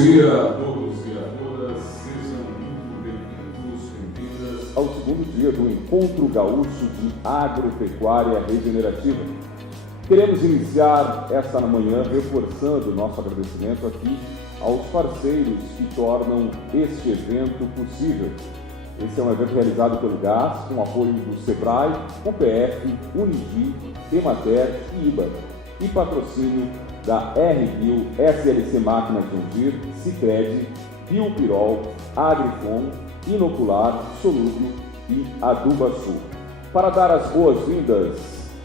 dia a todos e a todas, sejam muito bem-vindos, bem-vindas ao segundo dia do Encontro Gaúcho de Agropecuária Regenerativa. Queremos iniciar esta manhã reforçando nosso agradecimento aqui aos parceiros que tornam este evento possível. Esse é um evento realizado pelo GAS, com apoio do SEBRAE, UPF, Unigi, Emater e IBA, e patrocínio da RBio, SLC Máquinas Jondir, Sicredi, Biopirol, Agricom, Inocular, Solúbio e Adubasul. Para dar as boas-vindas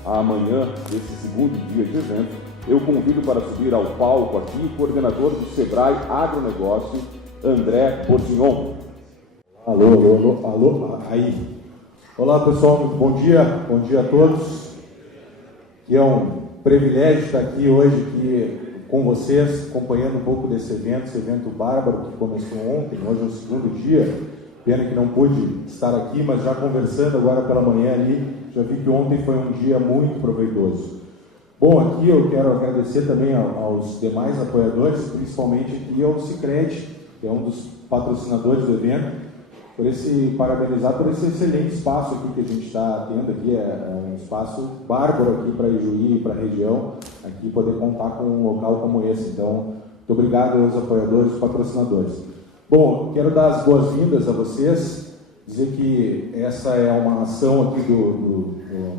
amanhã desse segundo dia de evento, eu convido para subir ao palco aqui o coordenador do SEBRAE Agronegócio, André Bordignon. Alô, aí. Olá pessoal, muito bom dia a todos. Que é um privilégio estar aqui hoje com vocês, acompanhando um pouco desse evento, esse evento bárbaro que começou ontem, hoje é o segundo dia. Pena que não pude estar aqui, mas já conversando agora pela manhã ali, já vi que ontem foi um dia muito proveitoso. Bom, aqui eu quero agradecer também aos demais apoiadores, principalmente aqui ao Sicredi, que é um dos patrocinadores do evento, parabenizar por esse excelente espaço aqui que a gente está tendo aqui, é um espaço bárbaro aqui para Ijuí e para a região, aqui poder contar com um local como esse. Então, muito obrigado aos apoiadores e patrocinadores. Bom, quero dar as boas-vindas a vocês, dizer que essa é uma ação aqui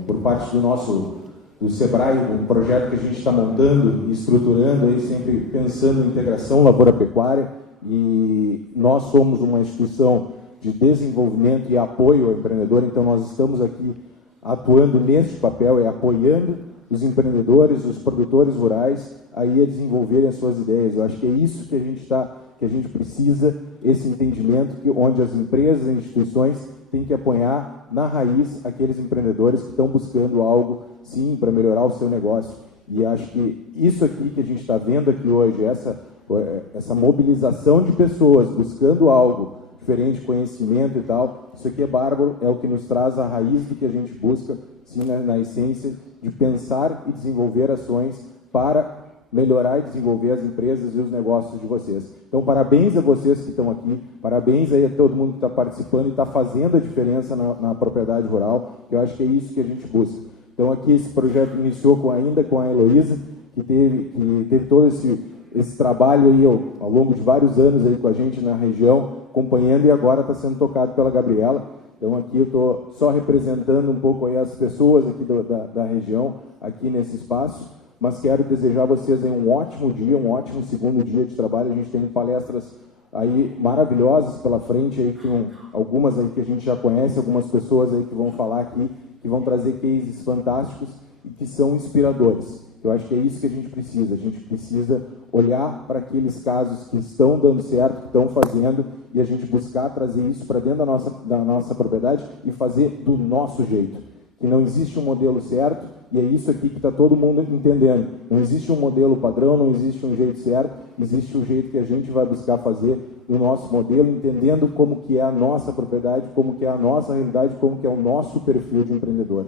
por parte do SEBRAE, um projeto que a gente está montando e estruturando, aí sempre pensando em integração lavoura-pecuária, e nós somos uma instituição de desenvolvimento e apoio ao empreendedor, então nós estamos aqui atuando neste papel, apoiando os empreendedores, os produtores rurais aí a desenvolverem as suas ideias. Eu acho que é isso que a gente precisa, esse entendimento onde as empresas e instituições têm que apoiar na raiz aqueles empreendedores que estão buscando algo, sim, para melhorar o seu negócio. E acho que isso aqui que a gente está vendo aqui hoje, essa mobilização de pessoas buscando algo diferente, conhecimento e tal, isso aqui é bárbaro, é o que nos traz a raiz do que a gente busca, sim, na essência de pensar e desenvolver ações para melhorar e desenvolver as empresas e os negócios de vocês. Então, parabéns a vocês que estão aqui, parabéns aí a todo mundo que está participando e está fazendo a diferença na propriedade rural, que eu acho que é isso que a gente busca. Então, aqui esse projeto iniciou ainda com a Heloísa, que teve todo esse trabalho aí ao longo de vários anos aí com a gente na região, acompanhando, e agora está sendo tocado pela Gabriela. Então aqui eu estou só representando um pouco aí as pessoas aqui da região, aqui nesse espaço, mas quero desejar a vocês aí um ótimo dia, um ótimo segundo dia de trabalho. A gente tem palestras aí maravilhosas pela frente, aí tem algumas aí que a gente já conhece, algumas pessoas aí que vão falar aqui, que vão trazer cases fantásticos e que são inspiradores. Eu acho que é isso que a gente precisa olhar para aqueles casos que estão dando certo, que estão fazendo, e a gente buscar trazer isso para dentro da nossa propriedade e fazer do nosso jeito. Que não existe um modelo certo, e é isso aqui que está todo mundo entendendo. Não existe um modelo padrão, não existe um jeito certo, existe o jeito que a gente vai buscar fazer no nosso modelo, entendendo como que é a nossa propriedade, como que é a nossa realidade, como que é o nosso perfil de empreendedor.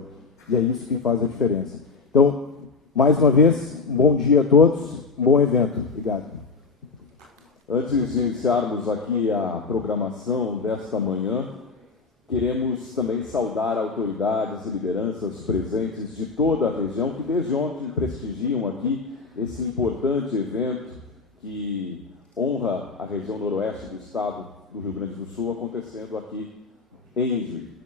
E é isso que faz a diferença. Então, mais uma vez, um bom dia a todos, um bom evento. Obrigado. Antes de iniciarmos aqui a programação desta manhã, queremos também saudar autoridades e lideranças presentes de toda a região que desde ontem prestigiam aqui esse importante evento que honra a região noroeste do estado do Rio Grande do Sul, acontecendo aqui em Ijuí.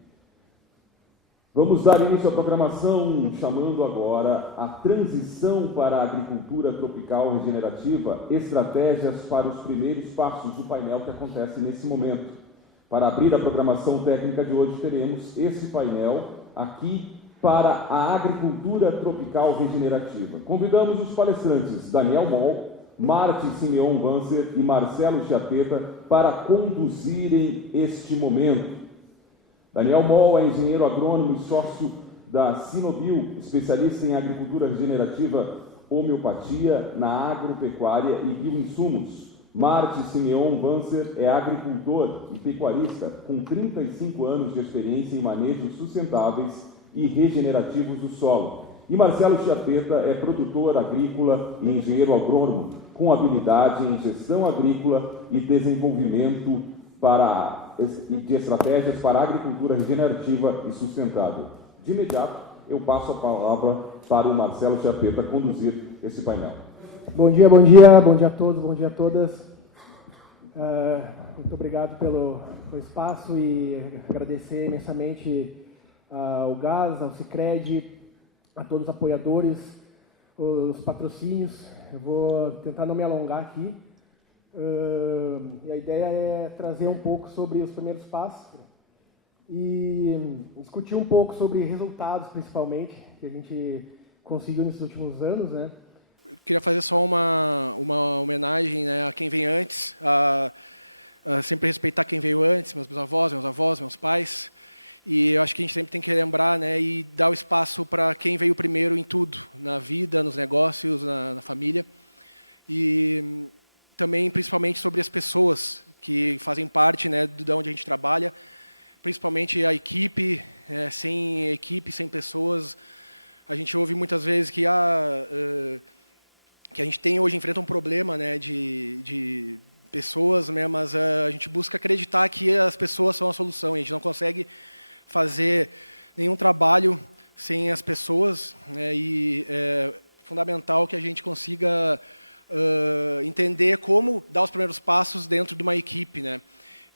Vamos dar início à programação chamando agora a transição para a agricultura tropical regenerativa, estratégias para os primeiros passos do painel que acontece nesse momento. Para abrir a programação técnica de hoje, teremos esse painel aqui para a agricultura tropical regenerativa. Convidamos os palestrantes Daniel Moll, Marti Simeon Vancer e Marcelo Chiapeta para conduzirem este momento. Daniel Moll é engenheiro agrônomo e sócio da Sinobio, especialista em agricultura regenerativa, homeopatia, na agropecuária e bioinsumos. Marti Simeon Vancer é agricultor e pecuarista com 35 anos de experiência em manejos sustentáveis e regenerativos do solo. E Marcelo Chiappetta é produtor agrícola e engenheiro agrônomo, com habilidade em gestão agrícola e desenvolvimento de estratégias para a agricultura regenerativa e sustentável. De imediato, eu passo a palavra para o Marcelo Chiappetta conduzir esse painel. Bom dia a todos, bom dia a todas. Muito obrigado pelo espaço e agradecer imensamente ao GAS, ao Sicredi, a todos os apoiadores, os patrocínios. Eu vou tentar não me alongar aqui. E a ideia é trazer um pouco sobre os primeiros passos e discutir um pouco sobre resultados, principalmente, que a gente conseguiu nesses últimos anos, né? Eu queria fazer só uma homenagem, né, a quem vem antes, a sempre respeitar quem veio antes, meus bisavós, meus avós, meus pais. E eu acho que a gente sempre tem que lembrar, né, e dar o espaço para quem veio primeiro em tudo, na vida, nos negócios, na família. E também, principalmente, sobre as pessoas que fazem parte, né, de onde a gente trabalha, principalmente a equipe. Sem equipe, sem pessoas, a gente ouve muitas vezes que a gente tem hoje, enfrenta um problema, né, de pessoas, né, mas a gente busca acreditar que as pessoas são a solução, e a gente não consegue fazer nenhum trabalho sem as pessoas, né, e é fundamental que a gente consiga entender como dar os primeiros passos dentro de uma equipe, né.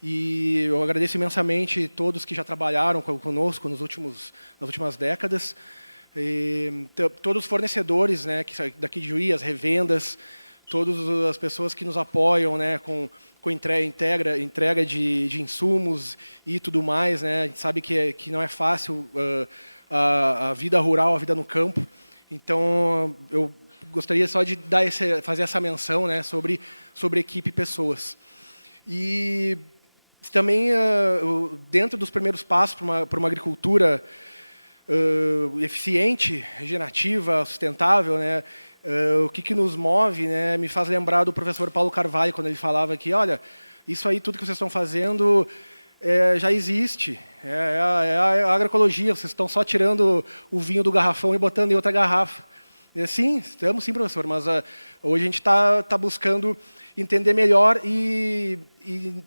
E eu agradeço imensamente todos que já trabalharam conosco nas últimas décadas, e todos os fornecedores, né, daqui de Juí, as revendas, todas as pessoas que nos apoiam, né, com entrega de insumos e tudo mais, né. A gente sabe que não é fácil a vida rural, a vida no campo. Então, eu gostaria só de fazer essa menção, né, sobre equipe e pessoas. E também, dentro dos primeiros passos para uma agricultura eficiente, regenerativa, sustentável, né? O que nos move, né? Me faz lembrar do professor Paulo Carvalho, quando ele falava que, olha, isso aí, tudo que vocês estão fazendo já existe. É a agroecologia, vocês estão só tirando o vinho do garrafão e botando em outra garrafa. Sim, estamos sim, professor, mas hoje a gente está buscando entender melhor e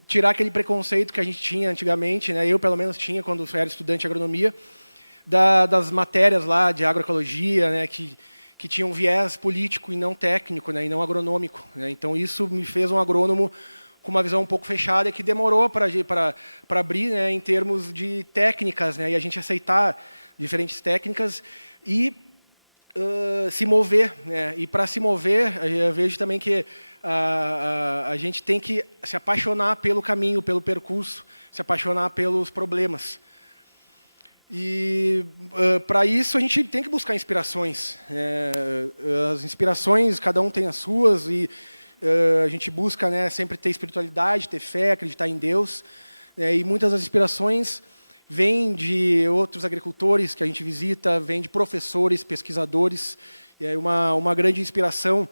tirar aquele preconceito que a gente tinha antigamente, né? Eu, pelo menos, tinha quando era estudante de agronomia, das matérias lá de agroecologia, né, que tinham um viés político e não técnico, né, e não agronômico, né. Então, isso me fez um agrônomo com uma visão um pouco fechada e que demorou para abrir, né, em termos de técnicas, né, e a gente aceitar diferentes técnicas e se mover, né. E para se mover, eu vejo também que a gente tem que se apaixonar pelo caminho, pelo percurso, se apaixonar pelos problemas. E, para isso, a gente tem que buscar inspirações. As inspirações, cada um tem as suas, e a gente busca, né, sempre ter espiritualidade, ter fé, acreditar em Deus. E muitas das inspirações vêm de outros agricultores que a gente visita, vêm de professores, pesquisadores. E aí uma grande inspiração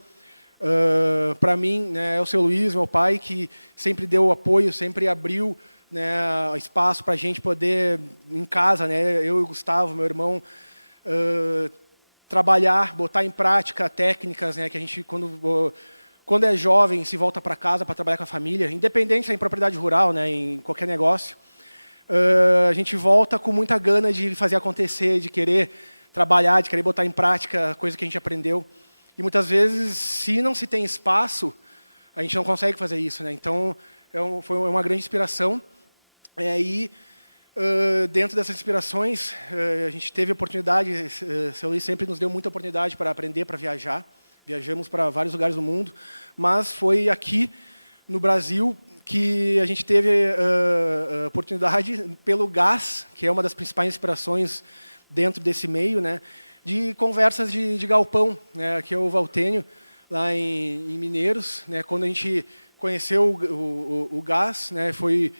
para mim, né, é o seu Luiz, meu pai, que sempre deu apoio, sempre abriu, né, espaço para a gente poder, em casa, né, eu e o Gustavo, meu irmão, trabalhar, botar em prática técnicas, né, que a gente, quando é jovem, se volta para casa para trabalhar com a família, independente se é em propriedade rural, né, em qualquer negócio, a gente volta com muita gana de fazer acontecer, de querer trabalhar, de querer botar em prática a coisa que a gente aprendeu. E muitas vezes, se não se tem espaço, a gente não consegue fazer isso, né? Então, foi uma grande inspiração. E aí, dentro dessas inspirações, a gente teve a oportunidade, o seu Luiz sempre nos deu muita oportunidade para aprender, para viajar. Viajamos para vários lugares do mundo, mas foi aqui, no Brasil, que a gente teve a oportunidade, pelo GAS, que é uma das principais inspirações dentro desse meio, né, de conversas de galpão, né, aqui é o Valtênio, lá em Mineiros, né, quando a gente conheceu o GAS, né, foi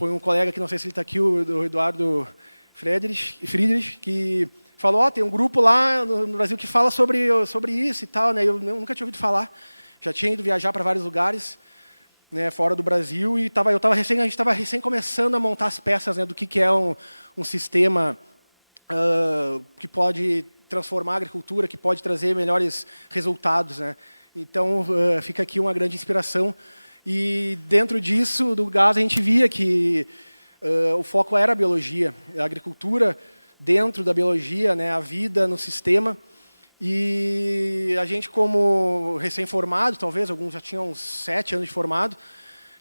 um colega que, não sei se ele está aqui, o Eduardo Friedrich, que falou, tem um grupo lá no Brasil que fala sobre isso e tal, né, eu nunca tinha ouvido falar, já tinha ido viajar para vários lugares, né, fora do Brasil, e a gente estava recém começando a montar as peças, né, do que é um sistema que pode transformar a agricultura, que pode trazer melhores resultados, né? Então, fica aqui uma grande inspiração. E dentro disso, do gás, a gente via que o foco era a biologia, a agricultura dentro da biologia, né, a vida no sistema. E a gente, como recém-formado, talvez, alguns já tinham uns 7 anos de formado,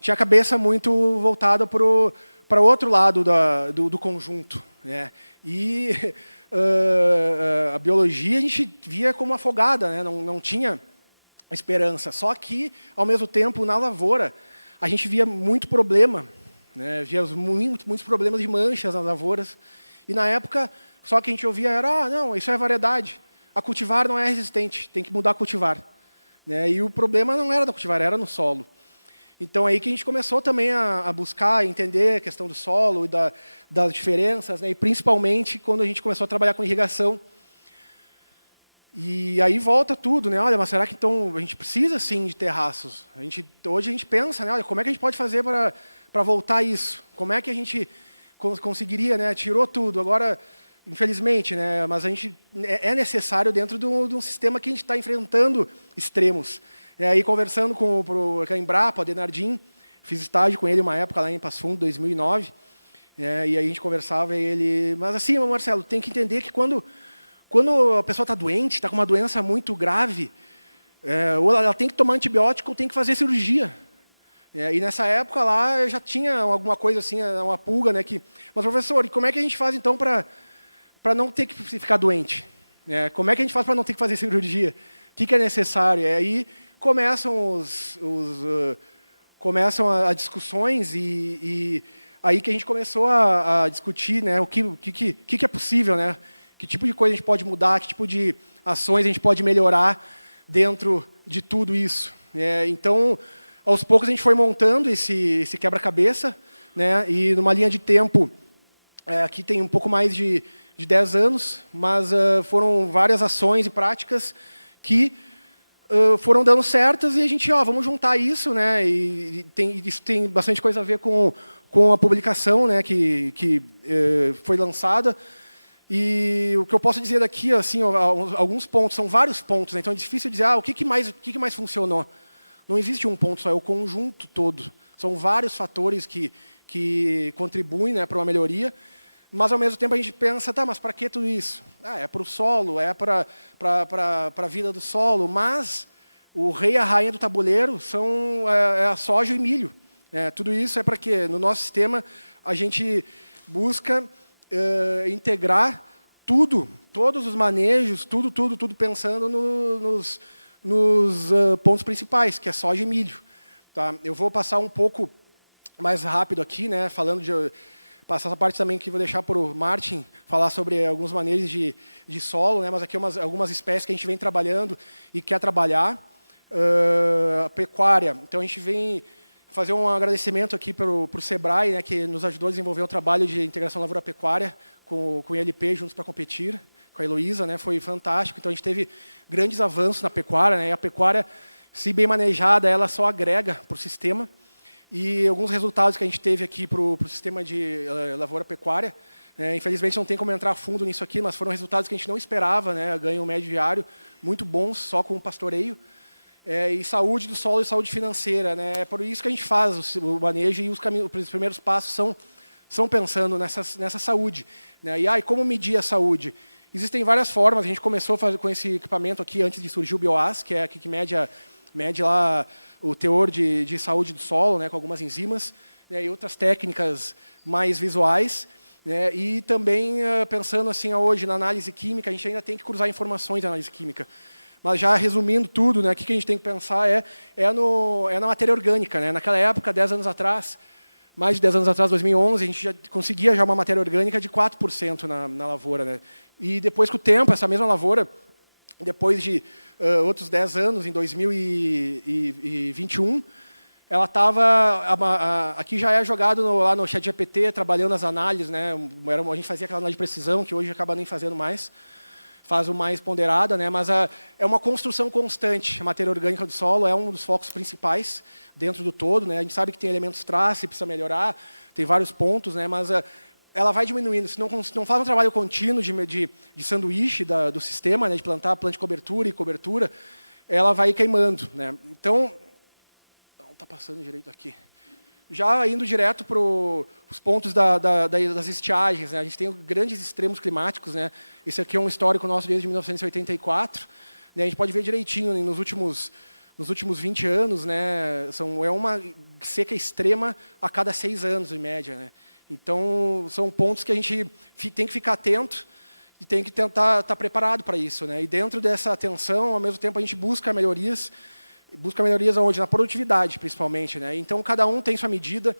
tinha a cabeça muito voltada para o outro lado do conjunto, né? E a biologia a gente via como afogada, né? Não tinha esperança. Só que, ao mesmo tempo, na lavoura, a gente via muito problema, né? Via muitos problemas de manchas nas lavouras. E, na época, só que a gente ouvia era, não, isso é variedade. A cultivar não é resistente, tem que mudar a cultivar, né? E o problema não era da cultivar, era no solo. Então, aí que a gente começou também a buscar, entender a questão do solo e das diferenças, né? E principalmente quando a gente começou a trabalhar com irrigação. E aí volta tudo, né? Olha, mas será que então a gente precisa sim de terraços? Hoje a gente pensa, né? Olha, como é que a gente pode fazer para voltar isso? Como é que a gente conseguiria, né? Tirou tudo, agora, infelizmente, né? Mas a gente é necessário dentro de um sistema que a gente está enfrentando extremos. Aí conversando com a Embrapa, o Denardim, fiz estágio com ele uma época lá em Passo Fundo, 2009, e aí a gente conversava e ele, mas assim, Marcelo, tem que entender que quando a pessoa está doente, está com uma doença muito grave, ou ela tem que tomar antibiótico ou tem que fazer cirurgia. E nessa época lá já tinha alguma coisa assim, uma pulga, né? Mas professor, e como é que a gente faz então para não ter que ficar doente? Como é que a gente faz para não ter que fazer cirurgia? O que é necessário? Aí começam começam as discussões e aí que a gente começou a discutir, né, o que é possível, né? Que tipo de coisa a gente pode mudar, que tipo de ações a gente pode melhorar dentro de tudo isso. Então, aos poucos a gente foi montando esse quebra-cabeça, né? E numa linha de tempo, aqui tem um pouco mais de 10 anos, mas foram várias ações e práticas que foram dando certas e a gente, vamos juntar isso, né? E isso tem bastante coisa a ver com a publicação, né? Que foi lançada. E o que eu posso dizer daqui, assim, alguns pontos, são vários pontos, né? Então é difícil dizer, o que mais funcionou. Não existe um ponto só, é o conjunto todo. São vários fatores que contribuem, né, para uma melhoria. Mas, ao mesmo tempo, a gente pensa, mas para que tudo isso? É para o solo, é para a vida do solo, mas o rei e a rainha do tabuleiro são a soja e milho. Tudo isso é para quê? No nosso sistema, a gente busca integrar tudo, todos os manejos, tudo pensando nos pontos principais, que é soja e milho. Tá? Eu vou passar um pouco mais rápido aqui, né, falando de... Passar essa parte também que vou deixar para o Martin falar sobre alguns manejos de solo, né? Mas aqui algumas espécies que a gente vem trabalhando e quer trabalhar. A pecuária. Então, a gente vem fazer um agradecimento aqui para o Sebrae, né, que nos ajudou a desenvolver um trabalho de integração lavoura-pecuária com o ILP Juntos para Competir, com a Heloísa, né? Foi fantástico. Então, a gente teve grandes avanços na pecuária, né? E a pecuária, se bem manejada, ela só agrega para o sistema. E alguns resultados que a gente teve aqui para o sistema de lavoura-pecuária, infelizmente não tem como entrar a fundo nisso aqui, mas foram resultados que a gente não esperava, né? Ganho médio diário muito bons, só com o pastoreio, e saúde do solo e saúde financeira, né? É por isso que a gente faz o manejo e os primeiros passos são pensando nessa saúde, né? E como medir a saúde? Existem várias formas, a gente começou a fazer com esse equipamento aqui antes de surgir o BioAS, que é aqui que mede lá o teor de saúde do solo, né, com algumas enzimas, né, e outras técnicas mais visuais, né, e também pensando assim hoje na análise química, a gente ainda tem que cruzar informações da análise química. Mas já resumindo tudo, né, o que a gente tem que pensar na matéria orgânica, né? Naquela época, 10 anos atrás, mais de 10 anos atrás, 2011, a gente já conseguia uma matéria orgânica de 4% na lavoura, né? E depois, com o tempo, essa mesma lavoura, depois de outros 10 anos, em 2021, ela estava... Aqui já é jogado lá no ChatGPT, trabalhando as análises, né? A gente fazia aquela análise de precisão, que hoje acaba nem fazendo mais, faz o mais ponderada, né? Mas é uma construção constante. A matéria orgânica do solo é um dos focos principais dentro do todo, né? A gente sabe que tem elementos traços, precisa melhorar, tem vários pontos, né? Mas ela vai diminuindo. Se não faz um trabalho contínuo de sanduíche do sistema, né, de plantar planta de cobertura e cobertura, ela vai queimando, né? Então, não está passando direito aqui. Já indo direto para os pontos das estiagens, né? A gente tem grandes extremos climáticos, né? Esse aqui é um histórico nosso desde 1984. Né? A gente pode ver direitinho nos últimos 20 anos, né? É uma seca extrema a cada 6 anos, em média, né? Então, são pontos que a gente tem que ficar atento e tem que tentar estar preparado para isso, né? E dentro dessa atenção, ao mesmo tempo, a gente busca melhorias onde? Na produtividade, principalmente, né? Então, cada um tem sua medida.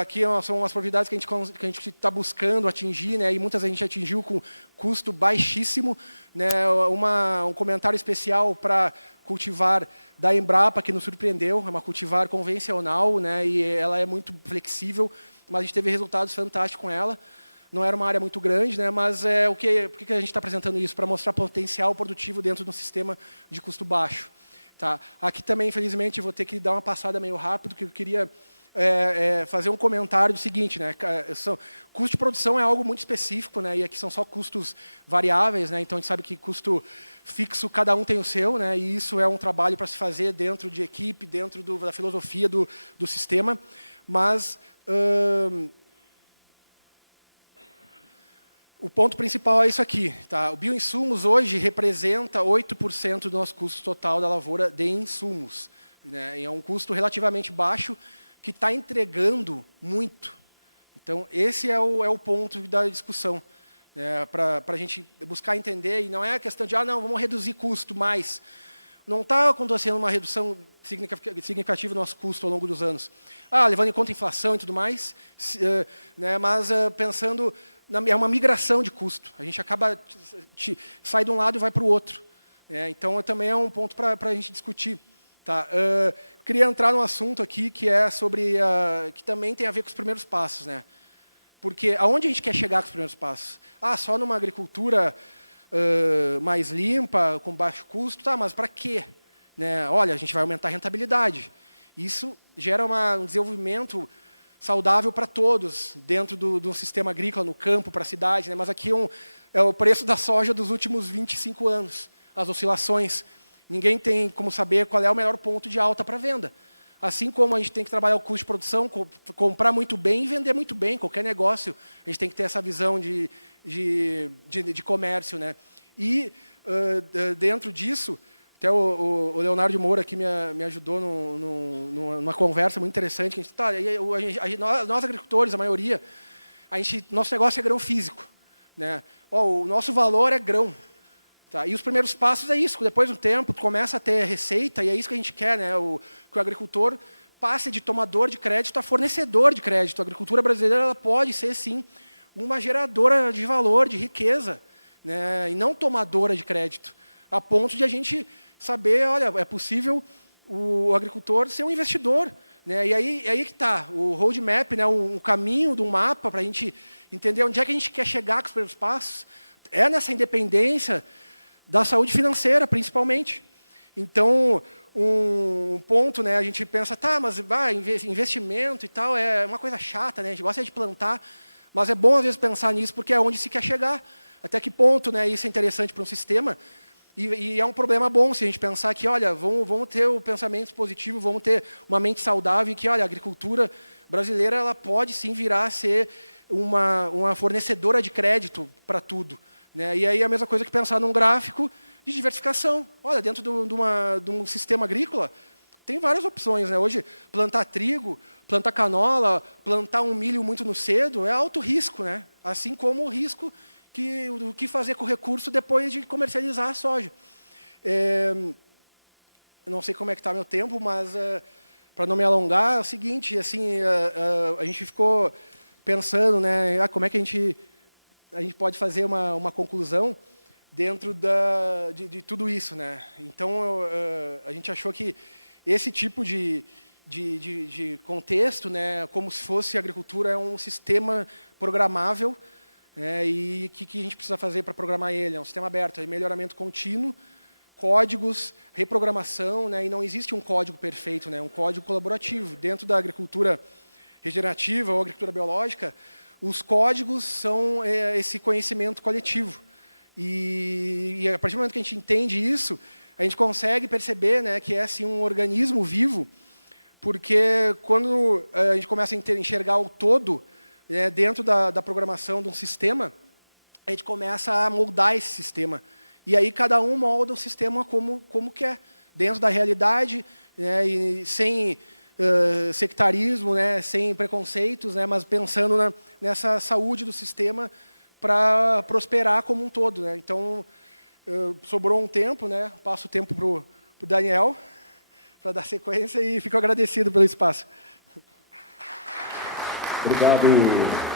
Aqui são as produtividades que a gente está buscando atingir, né? E muitas a gente atingiu com custo baixíssimo, né? Um comentário especial para cultivar da Embrapa, que nos surpreendeu, é uma cultivar convencional, né? E ela é muito flexível, mas a gente teve resultados fantásticos com ela. Não era uma área muito grande, né? Mas por que a gente está apresentando isso? Para mostrar potencial produtivo dentro de um sistema de custo baixo. Tá? Aqui também, infelizmente, vou ter que dar uma passada meio rápido, que eu queria fazer um comentário do seguinte, né? Custo de produção é algo muito específico, né? E aqui são só custos variáveis, né? Então a gente sabe que custo fixo, cada um tem o seu, né? E isso é um trabalho para se fazer dentro de equipe, dentro da filosofia do sistema. Mas o ponto principal é isso aqui. Tá? O bioinsumos hoje representa 8% do nosso custo total da lavoura de insumos. Né? E é um custo relativamente baixo que está entregando muito. Então, esse é o ponto da discussão, né? Para a gente buscar entender, e não é a questão de, não, vamos reduzir custo mais. Não está acontecendo uma redução significativa do nosso custo ao longo dos anos. Levando em conta a inflação e tudo mais, né? Mas pensando, é uma migração de custo. A gente acaba, sai de um lado e vai para o outro. Então, também é um ponto para a gente discutir. Tá? Eu queria entrar num assunto aqui que é sobre, que também tem a ver com os primeiros passos, né? Porque aonde a gente quer chegar com os primeiros passos? Só numa agricultura mais limpa, com baixo custo, tá? Mas para quê? Né? Olha, a gente vai aumentar a rentabilidade. Isso gera um desenvolvimento saudável para todos dentro do sistema agrícola, no campo, para a cidade, né? Mas aqui é o preço da soja dos últimos 25 anos, as oscilações. Ninguém tem como saber qual é o melhor ponto de alta para venda. Assim como a gente tem que trabalhar o custo de produção, comprar muito bem e vender muito bem. Qualquer negócio, a gente tem que ter essa visão de comércio, né? E, dentro disso, até o Leonardo de Moura aqui me ajudou numa conversa muito interessante. Nós, agricultores, a maioria, nosso negócio é grão físico. Né? O nosso valor é grão. Tá? E os primeiros passos é isso. Depois de um tempo, tu começa a ter receita, e é isso que a gente quer, né? Que o agricultor passe de tomador de crédito a fornecedor de crédito. A agricultura brasileira ela pode ser, sim, uma geradora de valor, de riqueza, né? E não tomadora de crédito, a ponto de a gente saber, olha, é possível o agricultor ser um investidor. Né? E aí que está o roadmap, né? Um caminho de um mapa para a gente entender onde é que a gente quer chegar com os primeiros passos. É nessa independência da saúde financeira, principalmente. Então, um ponto, né, a gente pensa, mas investimento e tal é uma coisa chata, né? A gente gosta de plantar, mas é bom, às vezes, pensar nisso, porque é onde se quer chegar. Até que ponto, né, isso é interessante para um sistema. E é um problema bom se a gente pensar que, olha, vamos ter o pensamento positivo, vamos ter uma mente saudável, e que, olha, a agricultura brasileira ela pode, sim, virar a ser uma fornecedora de crédito para tudo. Né? E aí a mesma coisa que pensar num gráfico de diversificação. Olha, dentro de um sistema agrícola, tem várias opções. Né? Hoje, plantar trigo, plantar canola, plantar um milho muito no cedo é alto risco. Né? Assim como o risco o que fazer com o recurso depois de comercializar a soja. Eu não sei como é que está meu tempo, mas, para não me alongar, é o seguinte, assim, a gente ficou pensando, né, como é que a gente pode fazer uma conclusão dentro de tudo isso. Né? Então, a gente achou que esse tipo de contexto, né, como se fosse a agricultura, é um sistema programável, e o que a gente precisa fazer para programar ele? É um sistema aberto, é melhoramento contínuo, códigos, reprogramação, né, e não existe um código perfeito, né, um código colaborativo. Dentro da agricultura regenerativa ou agricultura biológica, os códigos são esse conhecimento coletivo. E a partir do momento que a gente entende isso, a gente consegue perceber, né, que é assim, um organismo vivo, porque quando a gente começa a enxergar o todo, dentro da programação de um sistema, a gente começa a moldar esse sistema. E aí cada um molda o sistema como quer, dentro da realidade, né, e sem sectarismo, né, sem preconceitos, né, mas pensando nessa saúde do sistema para prosperar como um todo, né. Então, sobrou um tempo, né, passo o tempo para o Daniel, para dar sequência, e fico agradecido pelo espaço. Obrigado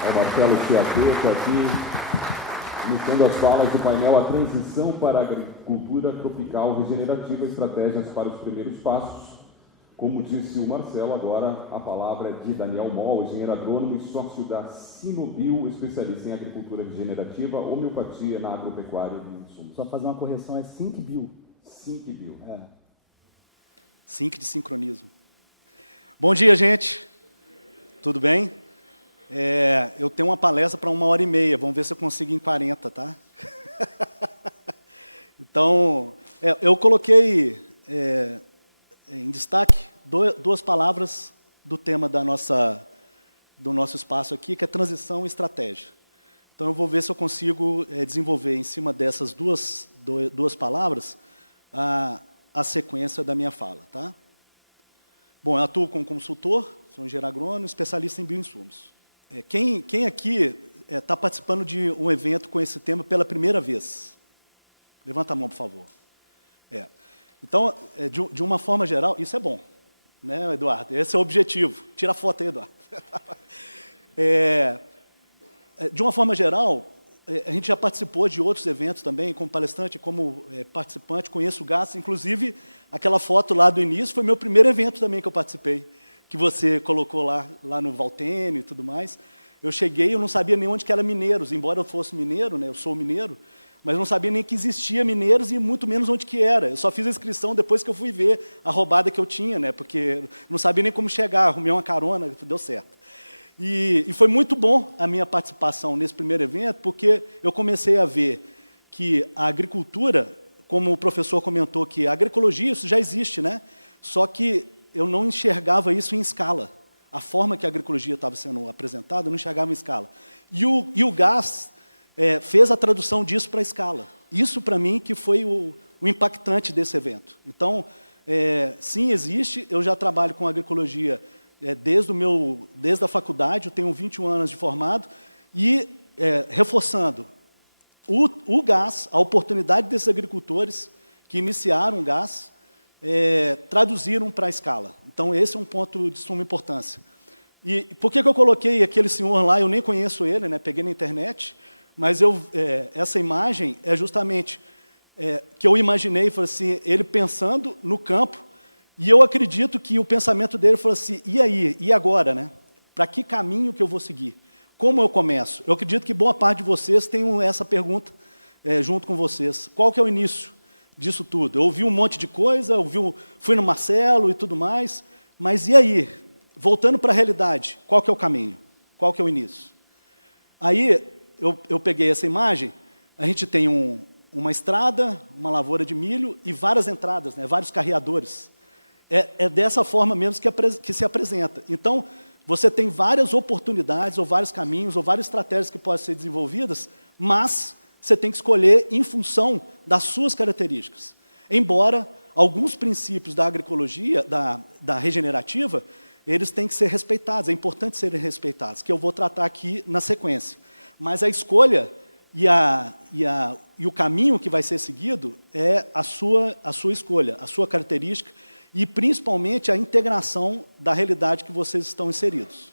ao Marcelo Chiapeta aqui, iniciando as falas do painel A Transição para a Agricultura Tropical Regenerativa, Estratégias para os Primeiros Passos. Como disse o Marcelo, agora a palavra é de Daniel Moll, engenheiro agrônomo e sócio da Sinobio, especialista em agricultura regenerativa, homeopatia na agropecuária e insumos. Só fazer uma correção, é SyncBio. SyncBio. Sync de sincronismo. Bom dia, gente. Tudo bem? Eu tenho uma palestra para 1h30, vamos ver se eu consigo em 40, tá? Então, eu coloquei em destaque duas palavras do tema do nosso espaço aqui, que é transição e estratégia. Então, eu vou ver se eu consigo desenvolver em cima dessas duas palavras a sequência da minha fala, tá? Bom, eu atuo como consultor, sou engenheiro agrônomo, especialista em bioinsumos. Quem aqui está participando de um evento com esse tema pela primeira vez? Levanta a mão, por favor. Então, de uma forma geral, isso é bom, né, Eduardo? Esse é o objetivo. Tira a foto aí, Eduardo. De uma forma geral, a gente já participou de outros eventos também, como palestrante, como participante, conheço o GAS, inclusive aquela foto lá do início foi meu primeiro evento também que eu participei, que você colocou lá no Valtênio e tudo mais. Eu cheguei, eu não sabia nem onde que era Mineiros, embora eu fosse mineiro, né, eu sou mineiro, mas não sabia nem que existia Mineiros e muito menos onde que era. Eu só fiz a inscrição depois que eu fui ver a roubada que eu tinha, né, porque não sabia nem como chegar, arrumei uma carona, deu certo. E foi muito bom a minha participação nesse primeiro evento, porque eu comecei a ver que a agricultura, como o professor comentou, que a agroecologia, isso já existe, né? Só que eu não enxergava isso em escala. A forma que a agroecologia estava sendo apresentada, eu não enxergava em escala. E o GAS fez a tradução disso para a escala. Isso, para mim, que foi o impactante desse evento. Então, sim, existe, eu já trabalho com agroecologia desde a faculdade, eu tenho 21 anos de formado, e reforçando, o GAS, a oportunidade desses agricultores que iniciaram o GAS, traduziram para a escala. Então, esse é um ponto de suma importância. E por que eu coloquei aquele senhor lá? Eu nem conheço ele, né? Peguei na internet, mas essa imagem é justamente que eu imaginei, falei assim, ele pensando no campo, e eu acredito que o pensamento dele foi assim, e aí, e agora, né? Para que caminho que eu vou seguir? Como eu começo? Eu acredito que boa parte de vocês tem essa pergunta junto com vocês. Qual que é o início disso tudo? Eu ouvi um monte de coisa, fui no Marcelo e tudo mais, mas e aí? Voltando para a realidade, qual que é o caminho? Qual que é o início? Aí, eu peguei essa imagem, a gente tem uma estrada, uma lavoura de milho e várias entradas, né? Vários carreadores. É dessa forma mesmo que se apresenta. Então, você tem várias oportunidades, ou vários caminhos, ou várias estratégias que podem ser desenvolvidas, mas você tem que escolher em função das suas características. Embora alguns princípios da agroecologia, da regenerativa, eles têm que ser respeitados, é importante serem respeitados, que eu vou tratar aqui na sequência. Mas a escolha e o caminho que vai ser seguido é a sua escolha, a sua característica, e principalmente a integração da realidade que vocês estão inseridos.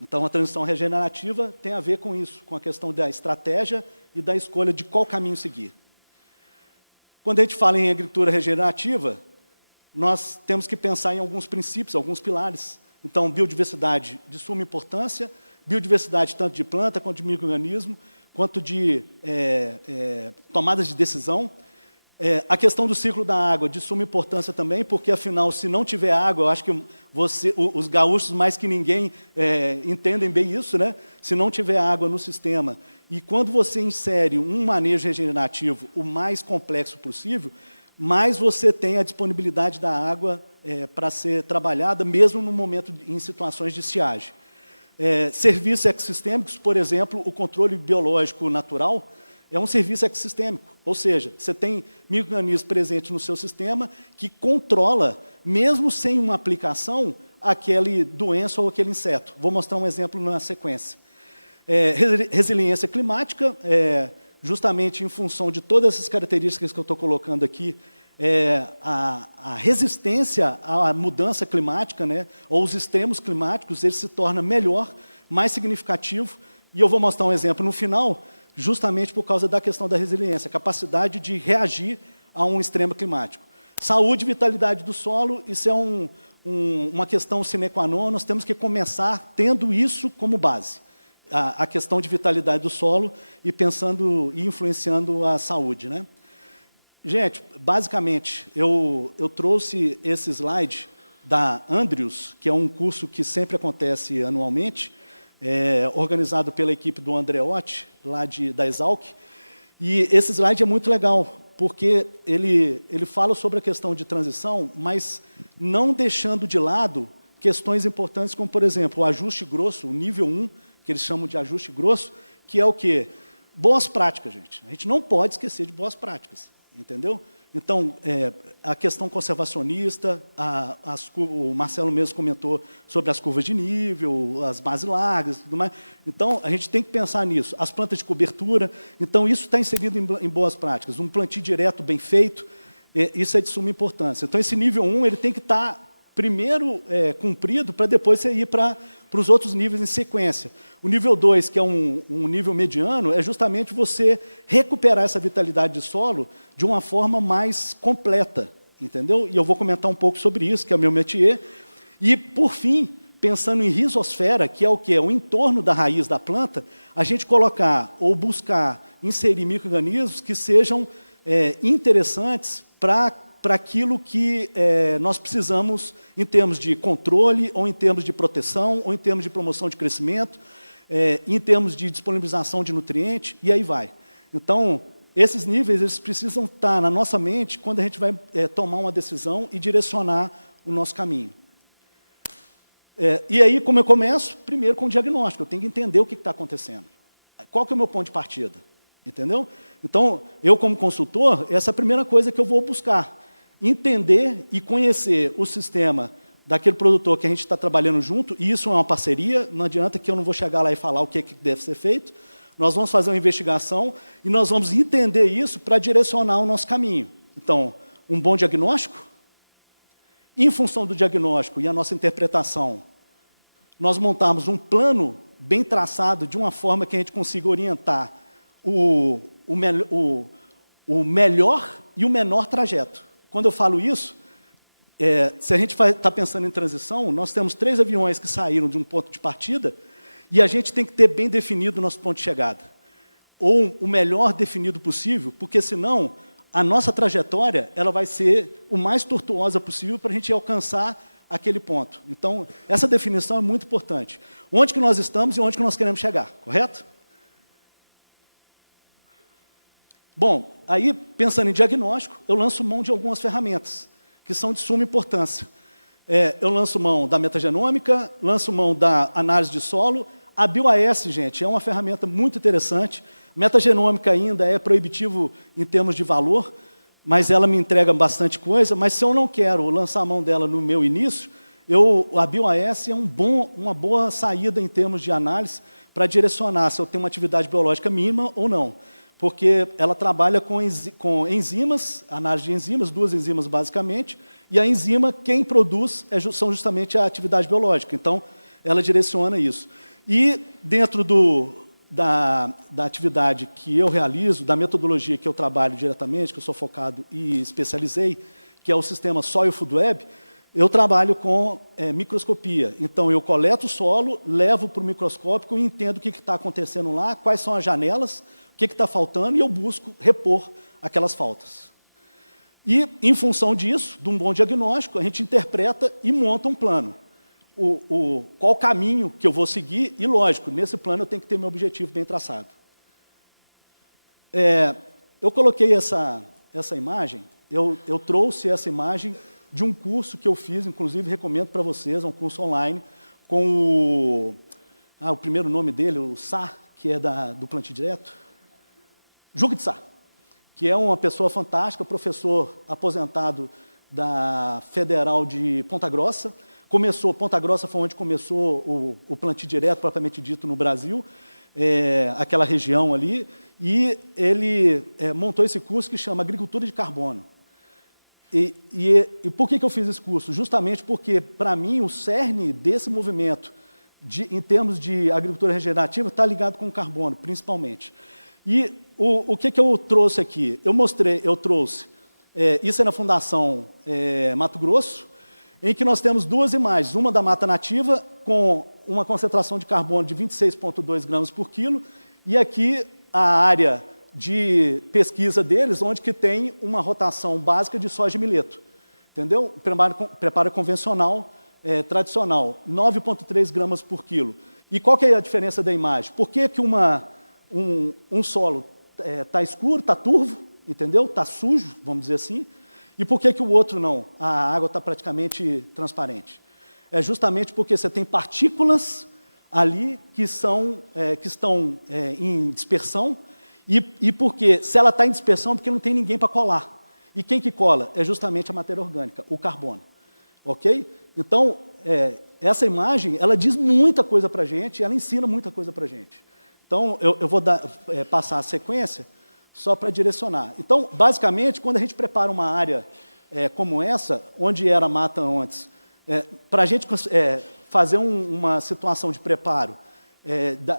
Então, a transição regenerativa tem a ver com isso, com a questão da estratégia e da escolha de qual caminho seguir. Quando a gente fala em agricultura regenerativa, nós temos que pensar em alguns princípios, alguns pilares. Então, biodiversidade de suma importância, biodiversidade tanto de planta quanto de micro-organismo, quanto de tomadas de decisão. A questão do ciclo da água, de suma importância também, porque, afinal, se não tiver água, eu acho que os gaúchos, mais que ninguém, entendem bem isso, né? Se não tiver água no sistema, e quando você insere um manejo regenerativo o mais complexo possível, mais você tem a disponibilidade da água para ser trabalhada, mesmo no momento, em situações de estiagem. Serviços ecossistêmicos, por exemplo, o controle biológico natural, é um serviço ecossistêmico, ou seja, você tem micro-organismos presentes no seu sistema que controla, mesmo sem uma aplicação, aquele doença ou aquele inseto. Vou mostrar um exemplo na sequência. Resiliência climática, justamente em função de todas essas características que eu estou colocando aqui, a resistência à mudança climática, né, ou os extremos climáticos, ele se torna melhor, mais significativo, e eu vou mostrar um exemplo no final, justamente por causa da questão da resiliência, a capacidade de reagir a um extremo climático. Saúde e vitalidade do solo, isso é uma questão sine qua non, nós temos que começar tendo isso como base, a questão de vitalidade do solo e pensando e influenciando a saúde, né? Gente, basicamente, eu trouxe esse slide da Andrius, que é um curso que sempre acontece anualmente, organizado pela equipe do Andreotti, lá da Exalc, e esse slide é muito legal, porque ele fala sobre a questão de transição, mas não deixando de lado questões importantes, como, por exemplo, o ajuste grosso, o nível 1, que eles chamam de ajuste grosso, que é o quê? Boas práticas, gente. A gente não pode esquecer de boas práticas, entendeu? Então, a questão conservacionista, o Marcelo mesmo comentou sobre as curvas de nível, as bases largas, tudo mais. Então, a gente tem que pensar nisso. As plantas de cobertura, então, isso está inserido em boas práticas. Um plantio direto bem feito, isso é de suma importância. Então, esse nível 1, ele tem que estar primeiro cumprido, para depois você ir para os outros níveis em sequência. O nível 2, que é um nível mediano, é justamente você recuperar essa vitalidade de solo de uma forma mais completa, entendeu? E eu vou comentar um pouco sobre isso, que é o meu métier. E, por fim, pensando em rizosfera, que é o quê? O entorno da raiz da planta, a gente colocar ou buscar inserir micro-organismos que sejam interessantes para aquilo que nós precisamos em termos de controle, ou em termos de proteção, ou em termos de promoção de crescimento, em termos de disponibilização de nutrientes, e aí vai. Então, esses níveis eles precisam estar na nossa mente quando a gente vai tomar uma decisão e direcionar o nosso caminho. E aí, como eu começo? Primeiro com o diagnóstico, eu tenho que entender o que está acontecendo. Qual que é o meu ponto de partida? Entendeu? Então, eu como consultor, essa é a primeira coisa que eu vou buscar. Entender e conhecer o sistema daquele produtor que a gente está trabalhando junto, e isso é uma parceria, não adianta que eu não vou chegar lá e falar o que deve ser feito, nós vamos fazer uma investigação e nós vamos entender isso para direcionar o nosso caminho. Então, um bom diagnóstico, em função do diagnóstico e a nossa interpretação, nós montamos um plano bem traçado, de uma forma que a gente consiga orientar o melhor e o menor trajeto. Quando eu falo isso, se a gente está pensando em transição, nós temos 3 aviões que saíram de um ponto de partida e a gente tem que ter bem definido o nosso ponto de chegada. Ou o melhor definido possível, porque, senão, a nossa trajetória ela vai ser o mais tortuosa possível para a gente alcançar aquele ponto. Então, essa definição é muito importante. Onde que nós estamos e onde que nós queremos chegar, correto? Bom, aí, pensando em diagnóstico, eu lanço mão de algumas ferramentas, que são de suma importância. Eu lanço mão da metagenômica, lanço mão da análise de solo. A BioAS, gente, é uma ferramenta muito interessante. Metagenômica ainda é proibitivo em termos de valor, mas ela me entrega bastante coisa. Mas se eu não quero lançar a mão dela no meu início, a BioAS é uma boa saída em termos de análise para direcionar se eu tenho uma atividade biológica mínima ou não. Porque ela trabalha com enzimas, análise de enzimas, 2 enzimas basicamente, e a enzima, quem produz, são justamente a atividade biológica. Então, ela direciona isso. E dentro da atividade que eu realizo, da metodologia que eu trabalho diretamente, que eu sou focado e especializei, que é o sistema Soil Food Web, eu trabalho com microscopia. Então, eu coleto o solo, levo para o microscópio e entendo o que está acontecendo lá, quais são as janelas, o que está faltando, e eu busco repor aquelas faltas. E, em função disso, de um bom diagnóstico, a gente interpreta e monta um plano. Qual o caminho que eu vou seguir, e, lógico, nesse plano eu tenho que ter meu objetivo bem traçado. Eu coloquei essa imagem, eu trouxe essa imagem de um curso que eu fiz, inclusive recomendo para vocês, é um curso online, com o primeiro nome dele, o Sá, que é do Plantio Direto, Juca de Sá, que é uma pessoa fantástica, professor aposentado da Federal de Ponta Grossa. Ponta Grossa foi onde começou o plantio direto, propriamente dito, no Brasil, aquela região ali, e ele montou esse curso que chama Agricultura de Carbono. E por que eu fiz esse curso? Justamente porque, para mim, o cerne desse movimento, em termos de agricultura regenerativa, está ligado com o carbono, principalmente. E o que eu trouxe aqui? Eu trouxe, isso é na Fundação Mato Grosso, em que nós temos duas imagens, uma da mata nativa, com uma concentração de carbono de 26,2 gramas por quilo, e aqui a área de pesquisa deles, onde que tem uma rotação básica de soja e mileto. Entendeu? Preparo convencional, tradicional, 9,3 gramas por quilo. E qual que é a diferença da imagem? Por que um solo está escuro, está turvo, entendeu? Está sujo, vamos dizer assim, e por que o outro não? A água está praticamente transparente. É justamente porque você tem partículas ali que estão em dispersão, e porque, se ela está em dispersão, é porque não tem ninguém para colar. E quem que cola? É justamente a matéria orgânica, o carbono. Ok? Então, essa imagem, ela diz muita coisa para a gente, ela ensina muita coisa para a gente. Então, eu vou passar a sequência só para direcionar. Então, basicamente, quando a gente prepara uma área como essa, onde era mata antes, para a gente fazer uma situação de preparo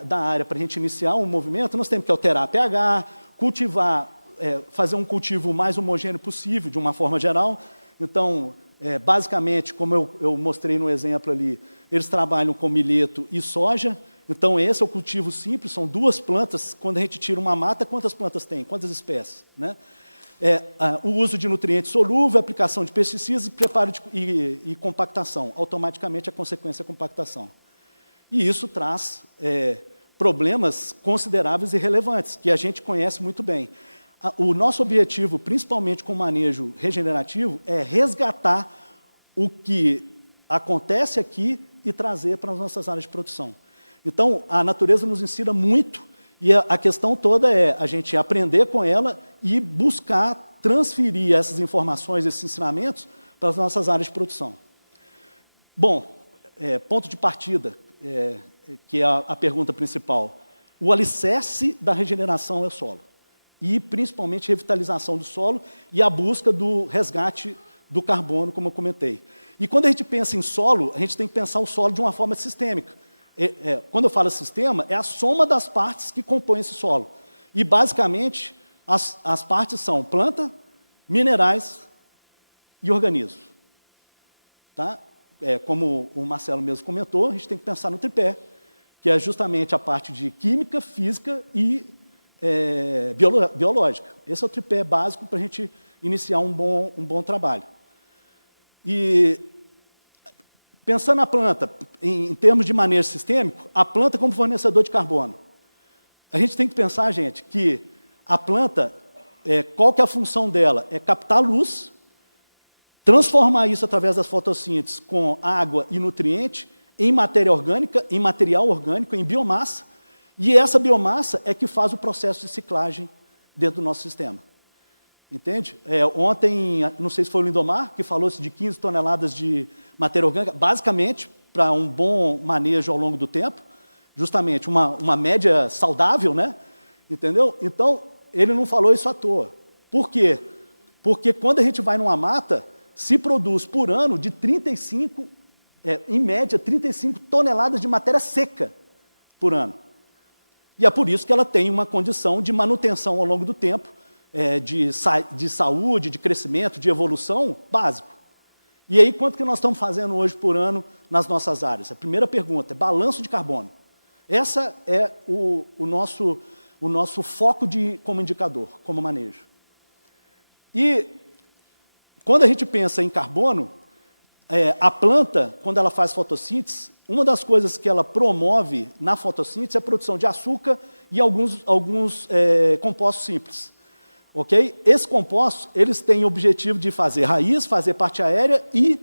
da área para a gente iniciar um movimento, nós temos que alterar a pH, cultivar, fazer um cultivo mais homogêneo possível, de uma forma geral. Então, basicamente, como eu mostrei no exemplo ali, eles trabalham com mileto e soja. Então, esse é o cultivo simples, são duas plantas. Quando a gente tira uma mata, quantas plantas tem? Quantas espécies? Né? O uso de nutrientes solúveis, aplicação de pesticidas, preparo e compactação. Automaticamente, a consequência é a compactação. E isso traz problemas consideráveis e relevantes, que a gente conhece muito bem. O nosso objetivo, principalmente com o manejo regenerativo, é resgatar o que acontece aqui e trazer para as nossas áreas de produção. Então, a natureza nos ensina muito, e a questão toda é a gente aprender com ela e buscar transferir essas informações, esses ensinamentos, para as nossas áreas de produção. Bom, ponto de partida, que é a pergunta principal. O alicerce da regeneração é o solo, e principalmente a revitalização do solo e a busca do resgate do carbono, como eu comentei. E quando a gente pensa em solo, a gente tem que pensar o solo de uma forma sistêmica. Quando eu falo sistema, é a soma das partes que compõem esse solo. E, basicamente, as partes são planta, minerais e organismos. Tá? Como o Marcelo mesmo comentou, a gente tem que pensar no tripé, que é justamente a parte de química, física e biológica. Esse é o tripé básico para a gente iniciar um bom trabalho. E, pensando na planta, em termos de manejo sistêmico, a planta como fornecedor de carbono. A gente tem que pensar, gente, que a planta, qual que é a função dela? É captar luz, transformar isso através das fotossíntese com água e nutriente em matéria orgânica, em material orgânico, em biomassa, e essa biomassa é que faz o processo de ciclagem dentro do nosso sistema. Entende? Ontem, não sei se foi o Lindomar, que falou-se de 15 toneladas de matéria orgânica, basicamente, para um bom manejo ao longo do tempo, justamente uma média saudável, né? Entendeu? Então, ele não falou isso à toa. Por quê? Porque quando a gente vai numa mata, se produz por ano de 35, em média, 35 toneladas de matéria seca por ano. E é por isso que ela tem uma condição de manutenção ao longo do tempo, de saúde, de crescimento, de evolução, básico. E aí, quanto que nós estamos fazendo hoje por ano nas nossas áreas? A primeira pergunta é balanço de carbono. Essa é o nosso foco como indicador, como manejo. E quando a gente pensa em carbono, a planta, quando ela faz fotossíntese, uma das coisas que ela promove na fotossíntese é a produção de açúcar e alguns compostos simples. Ok? Esses compostos, eles têm o objetivo de fazer raiz, fazer parte aérea e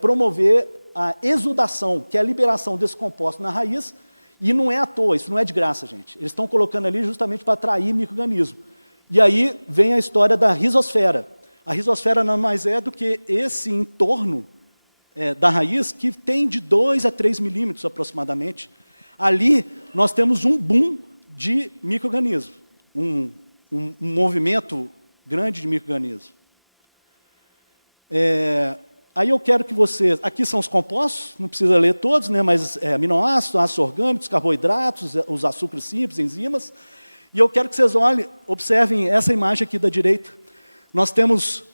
promover a exudação, que é a liberação desse composto na raiz, e não é à toa, isso não é de graça, gente. Eles estão colocando ali justamente para atrair micro-organismo. E aí vem a história da rizosfera. A rizosfera nada mais é do que esse entorno da raiz, que tem de 2 a 3 milímetros aproximadamente. Ali nós temos um boom de micro-organismo, um movimento grande de micro-organismo. Aí eu quero que vocês... Aqui são os compostos, não precisa ler todos, né, mas aminoácidos, ácidos orgânicos, carboidratos, os açúcares simples, enzimas. E eu quero que vocês observem essa imagem aqui da direita. Nós temos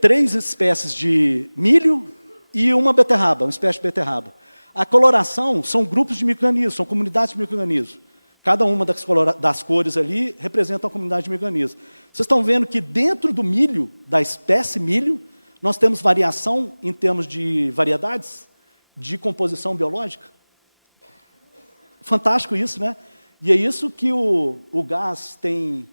3 espécies de milho e uma beterraba, uma espécie de beterraba. A coloração são grupos de micro-organismos, são comunidades de micro-organismos. Cada uma das cores ali representa uma comunidade de micro-organismos. Vocês estão vendo que dentro do milho, da espécie milho, nós temos variação em termos de variedades, de composição biológica. Fantástico isso, né? E é isso que o GAS tem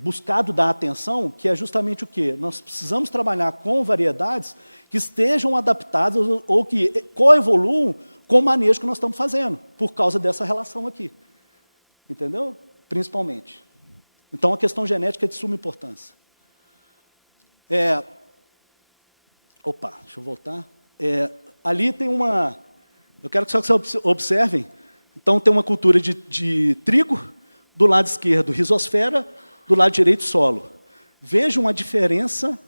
buscado dar atenção, que é justamente o quê? Nós precisamos trabalhar com variedades que estejam adaptadas ou que coevoluam com o manejo que nós estamos fazendo, por causa dessa relação aqui. Entendeu? Principalmente. Então, a questão genética é de suma importância. Opa, deixa eu voltar. Ali tem uma... Eu quero que vocês observem. Então, tem uma cultura de trigo, do lado esquerdo, rizosfera, do lado direito, solo. Vejam a diferença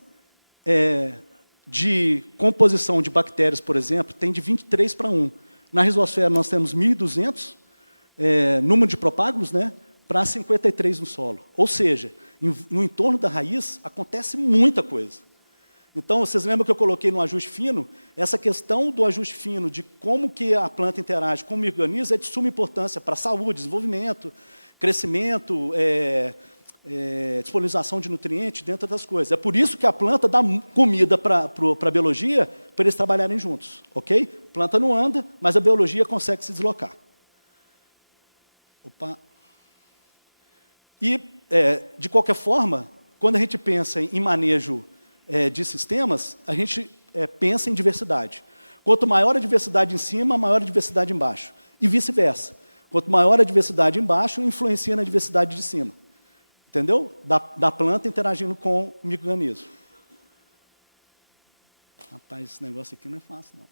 de composição de bactérias, por exemplo, tem de 23 para 1. Na rizosfera, nós temos 1.200 número de propágulos, né, para 53 no solo. Ou seja, no entorno da raiz, acontece muita coisa. Então, vocês lembram que eu coloquei no ajuste fino? Essa questão do ajuste fino, de como que a planta interage com o micro-organismo, é de suma importância para a saúde, desenvolvimento, crescimento, disponibilização de nutrientes, dentre outras coisas. É por isso que a planta dá comida para a biologia, para eles trabalharem juntos. Ok? A planta não anda, mas a biologia consegue se deslocar. Opa. E, de qualquer forma, quando a gente pensa em manejo de sistemas, a gente pensa em diversidade. Quanto maior a diversidade em cima, maior a diversidade embaixo. E vice-versa. Quanto maior a diversidade embaixo, influencia na diversidade de cima. Entendeu? Da planta interagindo com o micro-organismo. Rapaz, esse negócio aqui não é fácil, não.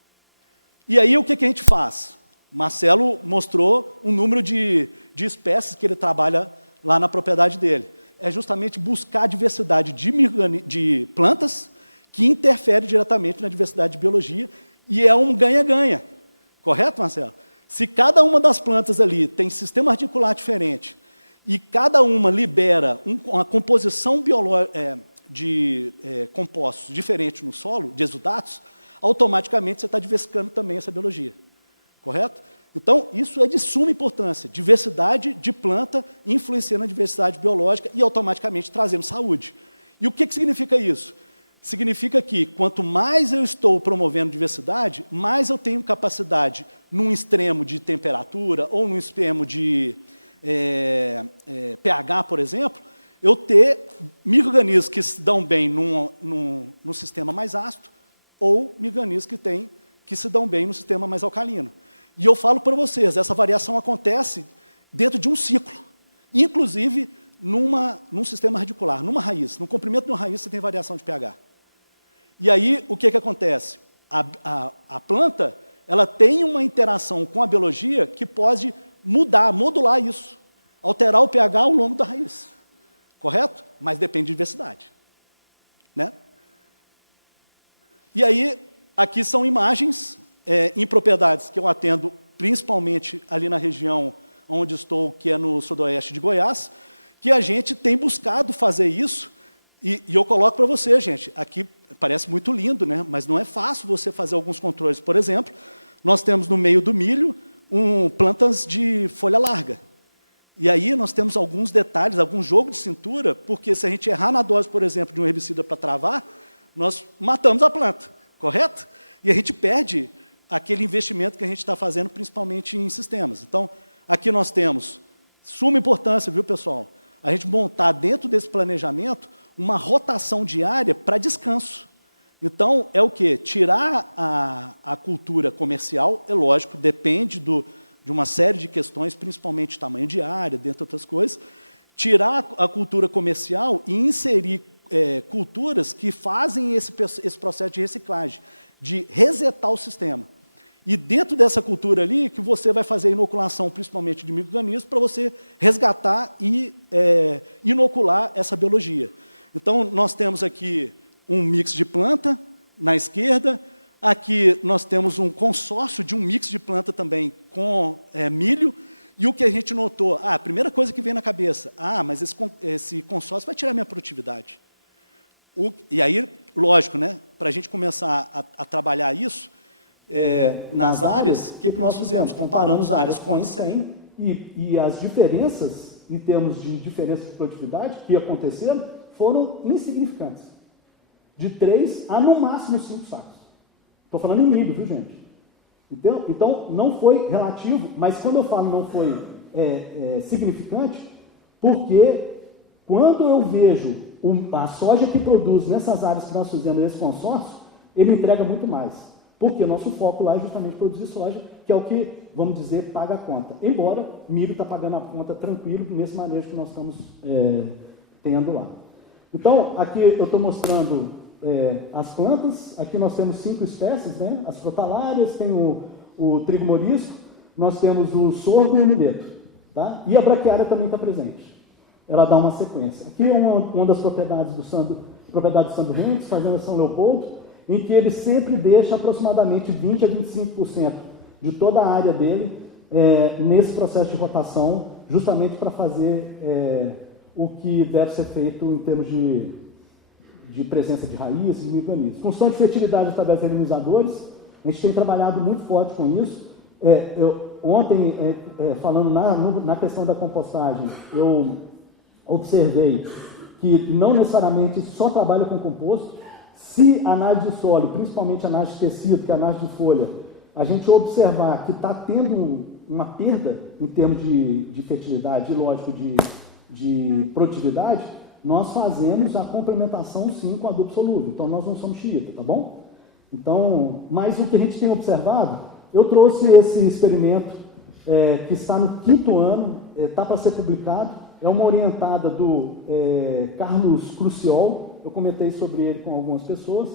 E aí, o que a gente faz? Marcelo mostrou um número de espécies que ele trabalha lá na propriedade dele. É justamente buscar a diversidade de plantas que interfere diretamente na diversidade de biologia, e é um ganha-ganha. Correto, Marcelo? Se cada uma das plantas ali tem sistema articular diferente, e cada uma libera uma composição de compostos diferente no solo, de exudatos, automaticamente você está diversificando também essa biologia. Correto? Então, isso é de suma importância. Diversidade de planta influenciando a diversidade biológica e automaticamente trazendo saúde. E o que significa isso? Significa que, quanto mais eu estou promovendo diversidade, mais eu tenho capacidade, num extremo de temperatura ou num extremo de pH, por exemplo, eu ter micro-organismos que se dão bem num sistema mais ácido ou micro-organismos que se dão bem no sistema mais alcalino. E eu falo para vocês, essa variação acontece dentro de um ciclo, inclusive num sistema radicular, numa raiz. No comprimento de uma raiz você tem variação de pH. E aí, o que acontece? A planta ela tem uma interação com a biologia que pode modular isso, alterar o pH ao longo da raiz. Correto? Mas depende de diversidade. Né? E aí, aqui são imagens em propriedades que eu atendo, principalmente ali na região onde estou, que é no sudoeste de Goiás, que a gente tem buscado fazer isso, e eu coloco para você, gente, aqui parece muito lindo, né? Mas não é fácil você fazer alguns controles. Por exemplo, nós temos no meio do milho plantas de folha larga. E aí nós temos alguns detalhes, algum jogo de cintura, porque se a gente errar na dose, por exemplo, de um herbicida para travar, nós matamos a planta, correto? E a gente perde aquele investimento que a gente está fazendo, principalmente em sistemas. Então, aqui nós temos suma importância, viu, pessoal? A gente montar dentro desse planejamento uma rotação diária para descanso. Então, é o quê? Tirar a cultura comercial, é lógico, depende de uma série de questões, principalmente tamanho de área, dentre outras coisas, tirar a cultura comercial e inserir culturas que fazem esse processo de reciclagem, de resetar o sistema. E dentro dessa cultura ali, que você vai fazer a inoculação, principalmente de micro-organismos, para você resgatar e inocular essa biologia. Então, nós temos aqui um mix de planta, na esquerda. Aqui nós temos um consórcio de um mix de planta também com milho. E o que a gente notou? A primeira coisa que vem na cabeça, mas esse consórcio vai tirar minha produtividade. E aí, lógico, né, para a gente começar a trabalhar isso, nas áreas, o que nós fizemos? Comparamos áreas com a INSEM e as diferenças, em termos de diferença de produtividade, que aconteceram, foram insignificantes. De 3 a, no máximo, 5 sacos. Estou falando em milho, viu, gente? Então, não foi relativo, mas quando eu falo não foi significante, porque quando eu vejo a soja que produz nessas áreas que nós fizemos esse consórcio, ele entrega muito mais. Porque o nosso foco lá é justamente produzir soja, que é o que, vamos dizer, paga a conta. Embora milho está pagando a conta tranquilo, nesse manejo que nós estamos tendo lá. Então, aqui eu estou mostrando as plantas. Aqui nós temos 5 espécies, né? As crotalárias, tem o trigo morisco, nós temos o sorgo e o milheto. Tá? E a braquiária também está presente. Ela dá uma sequência. Aqui é uma das propriedades do Sandro Rentes, fazenda São Leopoldo, em que ele sempre deixa aproximadamente 20% a 25% de toda a área dele nesse processo de rotação, justamente para fazer o que deve ser feito em termos de presença de raízes e micro-organismos. Função de fertilidade através de polinizadores, a gente tem trabalhado muito forte com isso. Ontem, falando na questão da compostagem, eu observei que não necessariamente só trabalha com composto. Se a análise de solo, principalmente a análise de tecido, que é a análise de folha, a gente observar que está tendo uma perda em termos de fertilidade e, lógico, de produtividade, nós fazemos a complementação, sim, com adubo solúvel. Então, nós não somos xiita, tá bom? Então, mas o que a gente tem observado, eu trouxe esse experimento que está no 5º ano, está para ser publicado, é uma orientada do Carlos Cruciol, eu comentei sobre ele com algumas pessoas,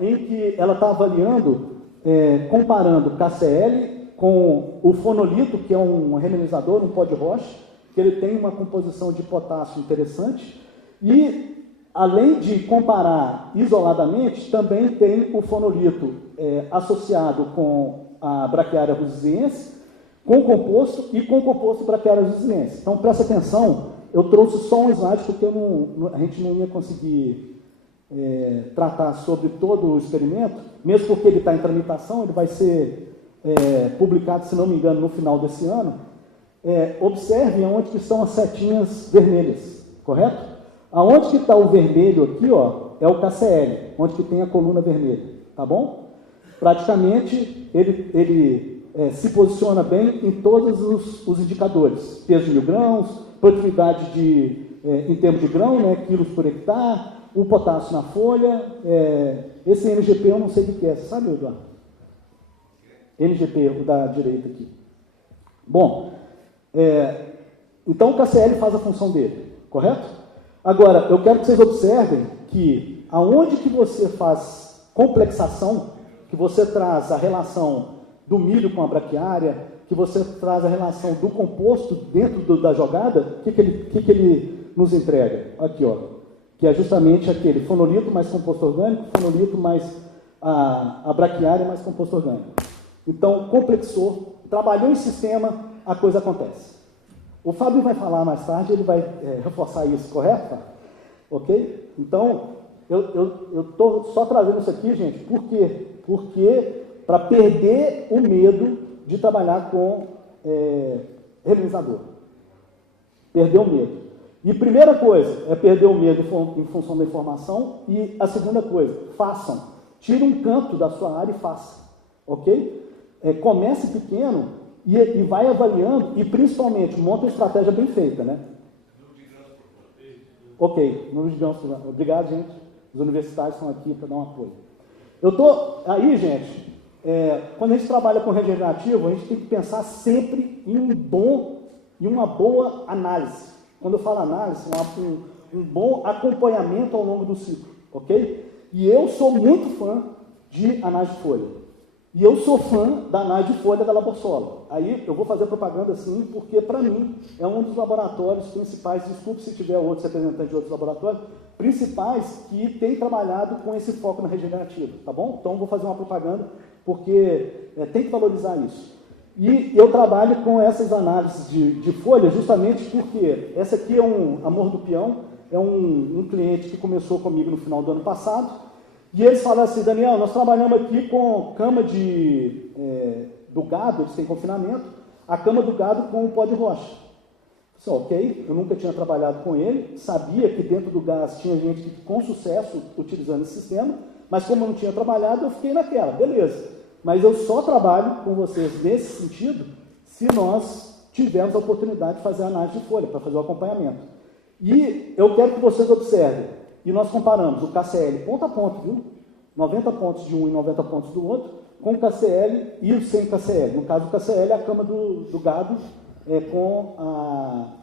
em que ela está avaliando, comparando KCl com o fonolito, que é um reminizador, um pó de rocha, que ele tem uma composição de potássio interessante, e, além de comparar isoladamente, também tem o fonolito associado com a Braquiária rusiziense, com composto e com composto Braquiária rusiziense. Então, presta atenção, eu trouxe só um slide porque a gente não ia conseguir tratar sobre todo o experimento, mesmo porque ele está em tramitação, ele vai ser publicado, se não me engano, no final desse ano. Observe onde que estão as setinhas vermelhas, correto? Aonde que está o vermelho aqui, ó, é o KCl, onde que tem a coluna vermelha, tá bom? Praticamente, ele se posiciona bem em todos os indicadores, peso de 1000 grãos, produtividade em termos de grão, né, quilos por hectare, o potássio na folha, esse NGP eu não sei o que é, você sabe, Eduardo? NGP, o da direita aqui. Bom, então o KCl faz a função dele, correto? Agora, eu quero que vocês observem que aonde que você faz complexação, que você traz a relação do milho com a braquiária, que você traz a relação do composto dentro da jogada, o que ele nos entrega? Aqui, ó, que é justamente aquele fonolito mais composto orgânico, fonolito mais a braquiária mais composto orgânico. Então, complexou, trabalhou em sistema, a coisa acontece. O Fábio vai falar mais tarde, ele vai reforçar isso, correto? Ok? Então, eu estou só trazendo isso aqui, gente, por quê? Porque para perder o medo de trabalhar com reminizador. Perder o medo. E primeira coisa é perder o medo em função da informação, e a segunda coisa, façam. Tire um canto da sua área e faça. Ok? Comece pequeno e vai avaliando, e principalmente monta uma estratégia bem feita, né? Ok, obrigado, gente. Os universitários estão aqui para dar um apoio. Eu estou aí, gente, quando a gente trabalha com regenerativo, a gente tem que pensar sempre em uma boa análise. Quando eu falo análise, um bom acompanhamento ao longo do ciclo, ok? E eu sou muito fã de análise de folha. E eu sou fã da análise de folha da Laborsola. Aí eu vou fazer propaganda sim, porque para mim é um dos laboratórios principais, desculpe se tiver outros representantes de outros laboratórios, principais que tem trabalhado com esse foco na regenerativa, tá bom? Então vou fazer uma propaganda, porque tem que valorizar isso. E eu trabalho com essas análises de folha justamente porque essa aqui é um Amor do Peão, é um cliente que começou comigo no final do ano passado, e eles falaram assim: Daniel, nós trabalhamos aqui com cama do gado, eles têm confinamento, a cama do gado com o pó de rocha. Eu disse, ok, eu nunca tinha trabalhado com ele, sabia que dentro do gás tinha gente que com sucesso utilizando esse sistema, mas como eu não tinha trabalhado, eu fiquei naquela, beleza. Mas eu só trabalho com vocês nesse sentido se nós tivermos a oportunidade de fazer a análise de folha, para fazer o acompanhamento. E eu quero que vocês observem, e nós comparamos o KCL ponto a ponto, viu? 90 pontos de um e 90 pontos do outro, com o KCL e o sem KCL. No caso, o KCL é a cama do gado com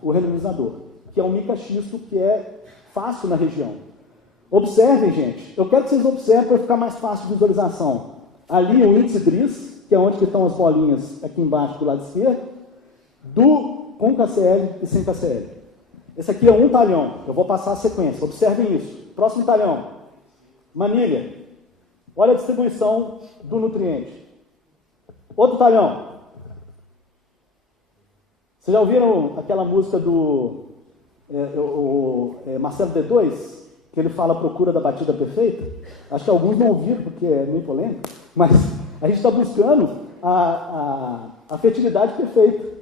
o reluminizador, que é um micaxisto que é fácil na região. Observem, gente, eu quero que vocês observem para ficar mais fácil de visualização. Ali o índice DRIS, que é onde que estão as bolinhas aqui embaixo do lado esquerdo, com KCL e sem KCL. Esse aqui é um talhão, eu vou passar a sequência, observem isso. Próximo talhão, manilha, olha a distribuição do nutriente. Outro talhão. Vocês já ouviram aquela música do Marcelo D2, que ele fala a procura da batida perfeita? Acho que alguns não ouviram, porque é meio polêmico, mas a gente está buscando a fertilidade perfeita.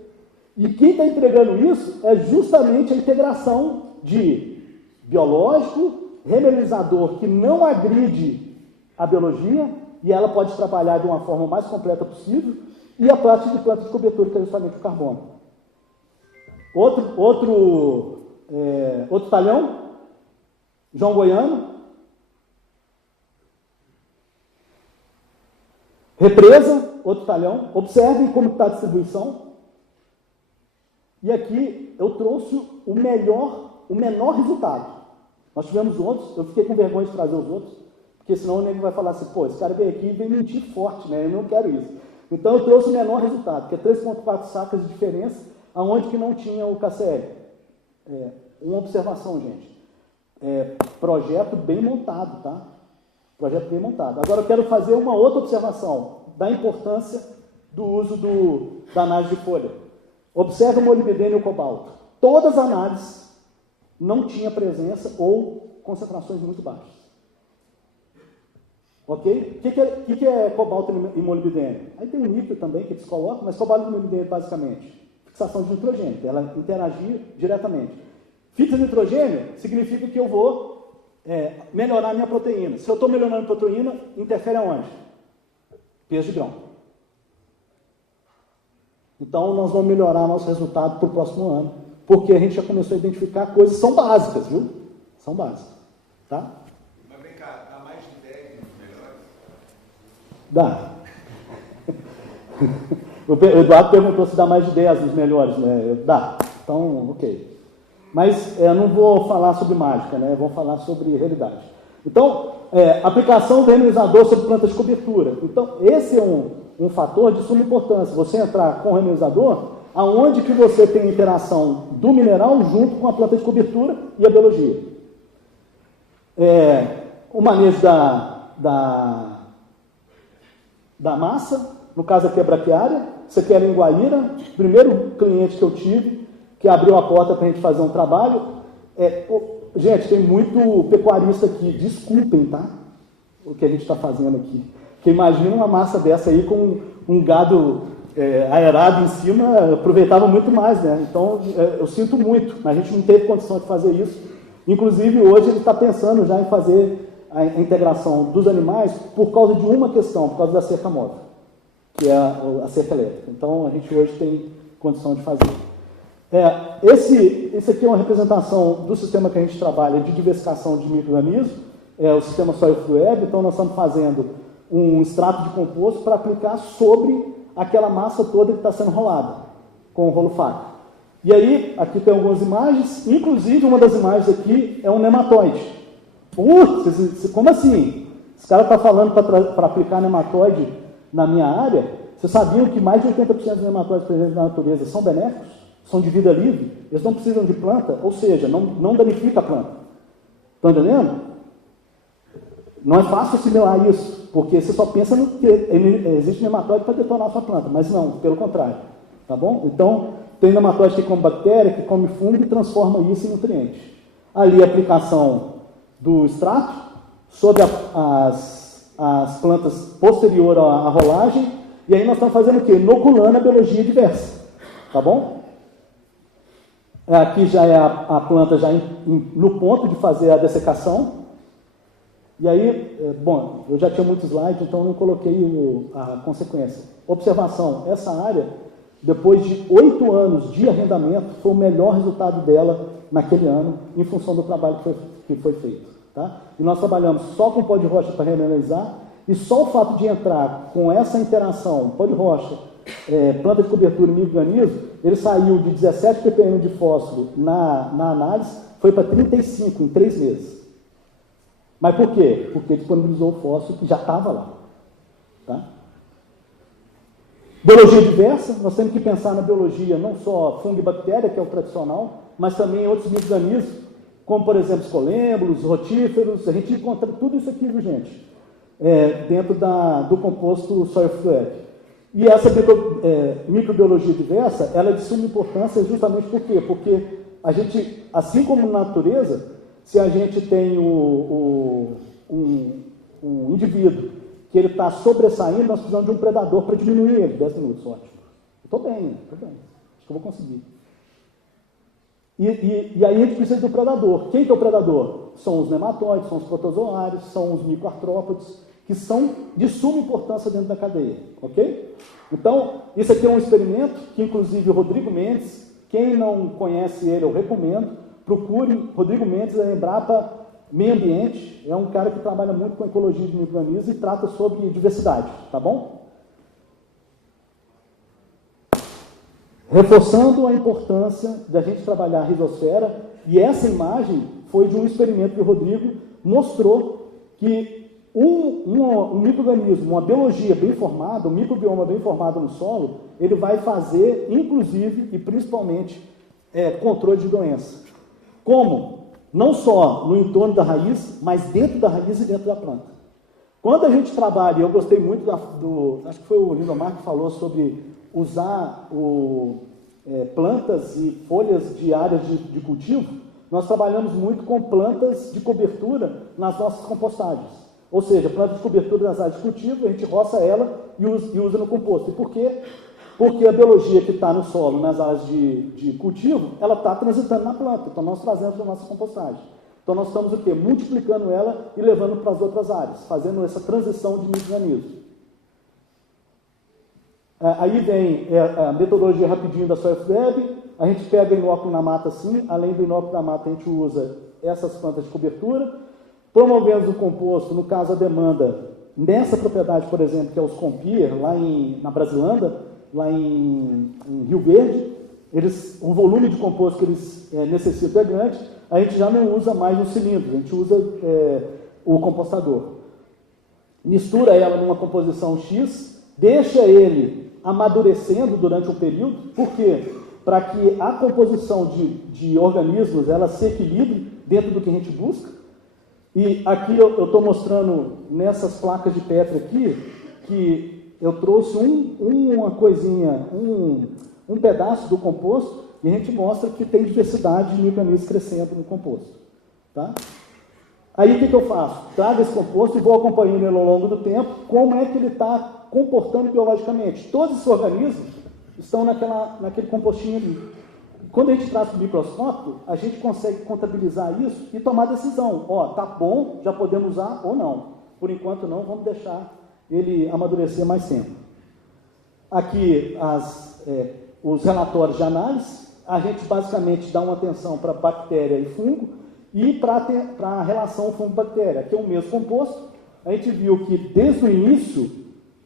E quem está entregando isso é justamente a integração de biológico, remelizador que não agride a biologia, e ela pode trabalhar de uma forma mais completa possível, e a prática de planta de cobertura, que é justamente o carbono. Outro talhão, João Goiano. Represa, outro talhão. Observem como está a distribuição. E aqui eu trouxe o menor resultado. Nós tivemos outros, eu fiquei com vergonha de trazer os outros, porque senão o nego vai falar assim, pô, esse cara veio aqui e vem mentir forte, né? Eu não quero isso. Então eu trouxe o menor resultado, que é 3,4 sacas de diferença, aonde que não tinha o KCL. Uma observação, gente. Projeto bem montado, tá? Projeto bem montado. Agora eu quero fazer uma outra observação da importância do uso da análise de folha. Observe o molibdênio e o cobalto. Todas as análises não tinham presença ou concentrações muito baixas. Ok? O que é cobalto e molibdênio? Aí tem o níquel também que eles colocam, mas cobalto e molibdênio basicamente fixação de nitrogênio, ela interagir diretamente. Fixa nitrogênio significa que eu vou melhorar a minha proteína. Se eu estou melhorando a proteína, interfere aonde? Peso de grão. Então, nós vamos melhorar nosso resultado para o próximo ano, porque a gente já começou a identificar coisas que são básicas, viu? São básicas, tá? Mas vem cá, dá mais de 10 melhores? Dá. O Eduardo perguntou se dá mais de 10 nos melhores, né? Dá. Então, ok. Mas eu não vou falar sobre mágica, né? Vou falar sobre realidade. Então, aplicação do remelizador sobre plantas de cobertura. Então, esse é um fator de suma importância. Você entrar com o remelizador, aonde que você tem interação do mineral junto com a planta de cobertura e a biologia. O manejo da massa, no caso aqui é braquiária, isso aqui era em Guaíra, primeiro cliente que eu tive, que abriu a porta para a gente fazer um trabalho. Gente, tem muito pecuarista aqui, desculpem, tá? O que a gente está fazendo aqui. Porque imagina uma massa dessa aí com um gado aerado em cima, aproveitava muito mais, né? Então, eu sinto muito, mas a gente não teve condição de fazer isso. Inclusive, hoje ele está pensando já em fazer a integração dos animais por causa de uma questão, por causa da cerca móvel, que é a cerca elétrica. Então, a gente hoje tem condição de fazer. Esse aqui é uma representação do sistema que a gente trabalha de diversificação de micro-organismos, o sistema Soil Web. Então, nós estamos fazendo um extrato de composto para aplicar sobre aquela massa toda que está sendo rolada, com o rolo faca. E aí, aqui tem algumas imagens, inclusive uma das imagens aqui é um nematóide. Como assim? Esse cara está falando para aplicar nematóide na minha área. Vocês sabiam que mais de 80% dos nematóides presentes na natureza são benéficos? São de vida livre? Eles não precisam de planta, ou seja, não danifica a planta. Estão entendendo? Não é fácil assimilar isso, porque você só pensa no que existe nematóide para detonar a sua planta, mas não, pelo contrário. Tá bom? Então, tem nematóide que come bactéria, que come fungo e transforma isso em nutriente. Ali a aplicação do extrato sobre as plantas posterior à rolagem, e aí nós estamos fazendo o quê? Inoculando a biologia diversa. Tá bom? Aqui já é a planta já no ponto de fazer a dessecação. E aí, bom, eu já tinha muitos slides, então não coloquei a consequência. Observação, essa área, depois de 8 anos de arrendamento, foi o melhor resultado dela naquele ano, em função do trabalho que foi feito. Tá? E nós trabalhamos só com pó de rocha para remineralizar, e só o fato de entrar com essa interação, pó de rocha, planta de cobertura e micro-organismo, ele saiu de 17 ppm de fósforo na análise, foi para 35 em 3 meses. Mas por quê? Porque disponibilizou o fósforo que já estava lá. Tá? Biologia diversa, nós temos que pensar na biologia não só fungo e bactéria, que é o tradicional, mas também em outros micro-organismos, como, por exemplo, escolêmbulos, rotíferos. A gente encontra tudo isso aqui, viu, gente? Dentro do composto Soil Web. E essa microbiologia diversa, ela é de suma importância justamente por quê? Porque a gente, assim como na natureza, se a gente tem um indivíduo que ele está sobressaindo, nós precisamos de um predador para diminuir ele. 10 minutos, ótimo. Estou bem. Acho que eu vou conseguir. E aí a gente precisa do predador. Quem que é o predador? São os nematóides, são os protozoários, são os microartrópodes, que são de suma importância dentro da cadeia. Ok? Então, isso aqui é um experimento que, inclusive, o Rodrigo Mendes, quem não conhece ele, eu recomendo, procure Rodrigo Mendes, da Embrapa Meio Ambiente. É um cara que trabalha muito com ecologia de micro-organismos e trata sobre diversidade. Tá bom? Reforçando a importância da gente trabalhar a rizosfera, e essa imagem foi de um experimento que o Rodrigo mostrou que um micro-organismo, uma biologia bem formada, um microbioma bem formado no solo, ele vai fazer, inclusive e principalmente, controle de doença. Como? Não só no entorno da raiz, mas dentro da raiz e dentro da planta. Quando a gente trabalha, eu gostei muito acho que foi o Lindomar que falou sobre usar plantas e folhas de áreas de cultivo. Nós trabalhamos muito com plantas de cobertura nas nossas compostagens. Ou seja, planta de cobertura nas áreas de cultivo, a gente roça ela e usa no composto. E por quê? Porque a biologia que está no solo, nas áreas de cultivo, ela está transitando na planta. Então, nós trazemos para a nossa compostagem. Então, nós estamos o quê? Multiplicando ela e levando para as outras áreas, fazendo essa transição de micro-organismos. Aí vem a metodologia rapidinho da Soil Web. A gente pega inóculo na mata assim. Além do inóculo na mata, a gente usa essas plantas de cobertura. Promovemos o composto, no caso a demanda, nessa propriedade, por exemplo, que é os Compier, lá na Brasilândia, lá em Rio Verde, o volume de composto que eles necessitam é grande, a gente já não usa mais os cilindros, a gente usa o compostador. Mistura ela numa composição X, deixa ele amadurecendo durante um período, por quê? Para que a composição de organismos ela se equilibre dentro do que a gente busca. E aqui eu estou mostrando nessas placas de Petri aqui, que eu trouxe uma coisinha, um pedaço do composto, e a gente mostra que tem diversidade de micro-organismos crescendo no composto. Tá? Aí o que eu faço? Trago esse composto e vou acompanhando ele ao longo do tempo, como é que ele está comportando biologicamente. Todos esses organismos estão naquele compostinho ali. Quando a gente traz para o microscópio, a gente consegue contabilizar isso e tomar decisão. Ó, tá bom, já podemos usar ou não. Por enquanto não, vamos deixar ele amadurecer mais tempo. Aqui os relatórios de análise, a gente basicamente dá uma atenção para bactéria e fungo e para a relação fungo-bactéria. Aqui é o mesmo composto. A gente viu que desde o início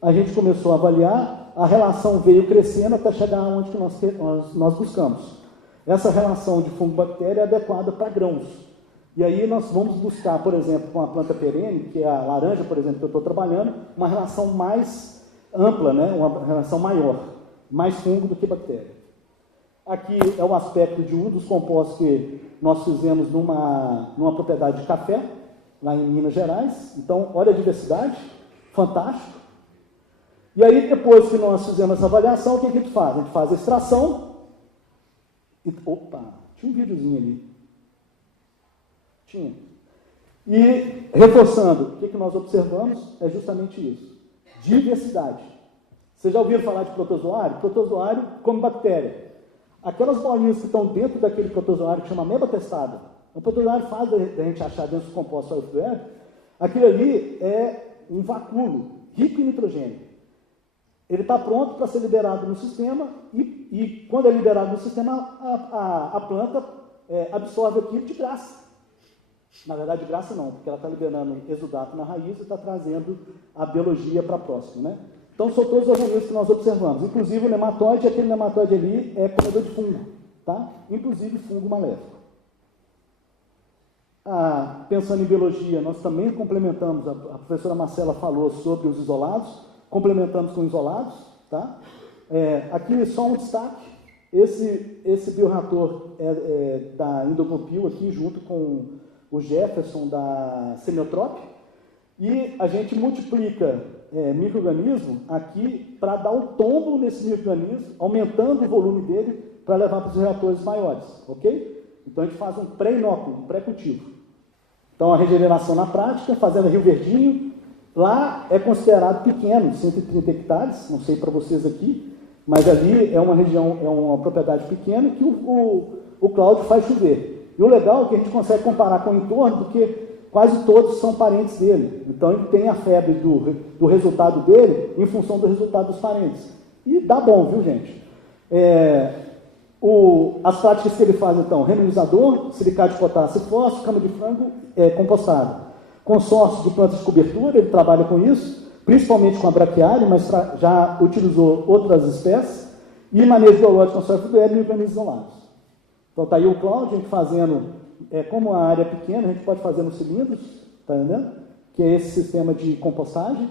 a gente começou a avaliar, a relação veio crescendo até chegar onde que nós buscamos. Essa relação de fungo-bactéria é adequada para grãos. E aí nós vamos buscar, por exemplo, com a planta perene, que é a laranja, por exemplo, que eu estou trabalhando, uma relação mais ampla, né? Uma relação maior, mais fungo do que bactéria. Aqui é o aspecto de um dos compostos que nós fizemos numa propriedade de café, lá em Minas Gerais. Então, olha a diversidade, fantástico. E aí, depois que nós fizemos essa avaliação, o que a gente faz? A gente faz a extração. Opa, tinha um videozinho ali. Tinha. E, reforçando, o que nós observamos é justamente isso. Diversidade. Vocês já ouviram falar de protozoário? Protozoário come bactéria. Aquelas bolinhas que estão dentro daquele protozoário que chama ameba testada, um protozoário fácil da gente achar dentro dos compostos web, aquilo ali é um vacúolo rico em nitrogênio. Ele está pronto para ser liberado no sistema e quando é liberado no sistema, a planta absorve aquilo de graça. Na verdade, de graça não, porque ela está liberando exudato na raiz e está trazendo a biologia para próximo, né? Então, são todos os organismos que nós observamos. Inclusive, o nematóide, aquele nematóide ali é comedor de fungo, tá? Inclusive, fungo maléfico. Pensando em biologia, nós também complementamos, a professora Marcela falou sobre os isolados, complementamos com isolados, tá? Aqui, só um destaque, esse bioreator da Indocopil aqui, junto com o Jefferson da Semiotrop, e a gente multiplica micro-organismo aqui para dar um tombo nesse micro-organismo, aumentando o volume dele para levar para os reatores maiores, ok? Então a gente faz um pré-inóculo, um pré-cultivo. Então a regeneração na prática, fazenda Rio Verdinho, lá é considerado pequeno, 130 hectares, não sei para vocês aqui, mas ali é uma região, é uma propriedade pequena que o Cláudio faz chover. E o legal é que a gente consegue comparar com o entorno, porque quase todos são parentes dele. Então, ele tem a febre do resultado dele em função do resultado dos parentes. E dá bom, viu, gente? As práticas que ele faz, então, reminizador, silicate de potássio e fósforo, cama de frango compostado. Consórcio de plantas de cobertura, ele trabalha com isso, principalmente com a braquiária, mas já utilizou outras espécies. E manejo biológico com sólido fluido e organismos isolados. Então, está aí o Cláudio, a gente fazendo... como a área é pequena, a gente pode fazer nos cilindros, tá entendendo? Que é esse sistema de compostagem.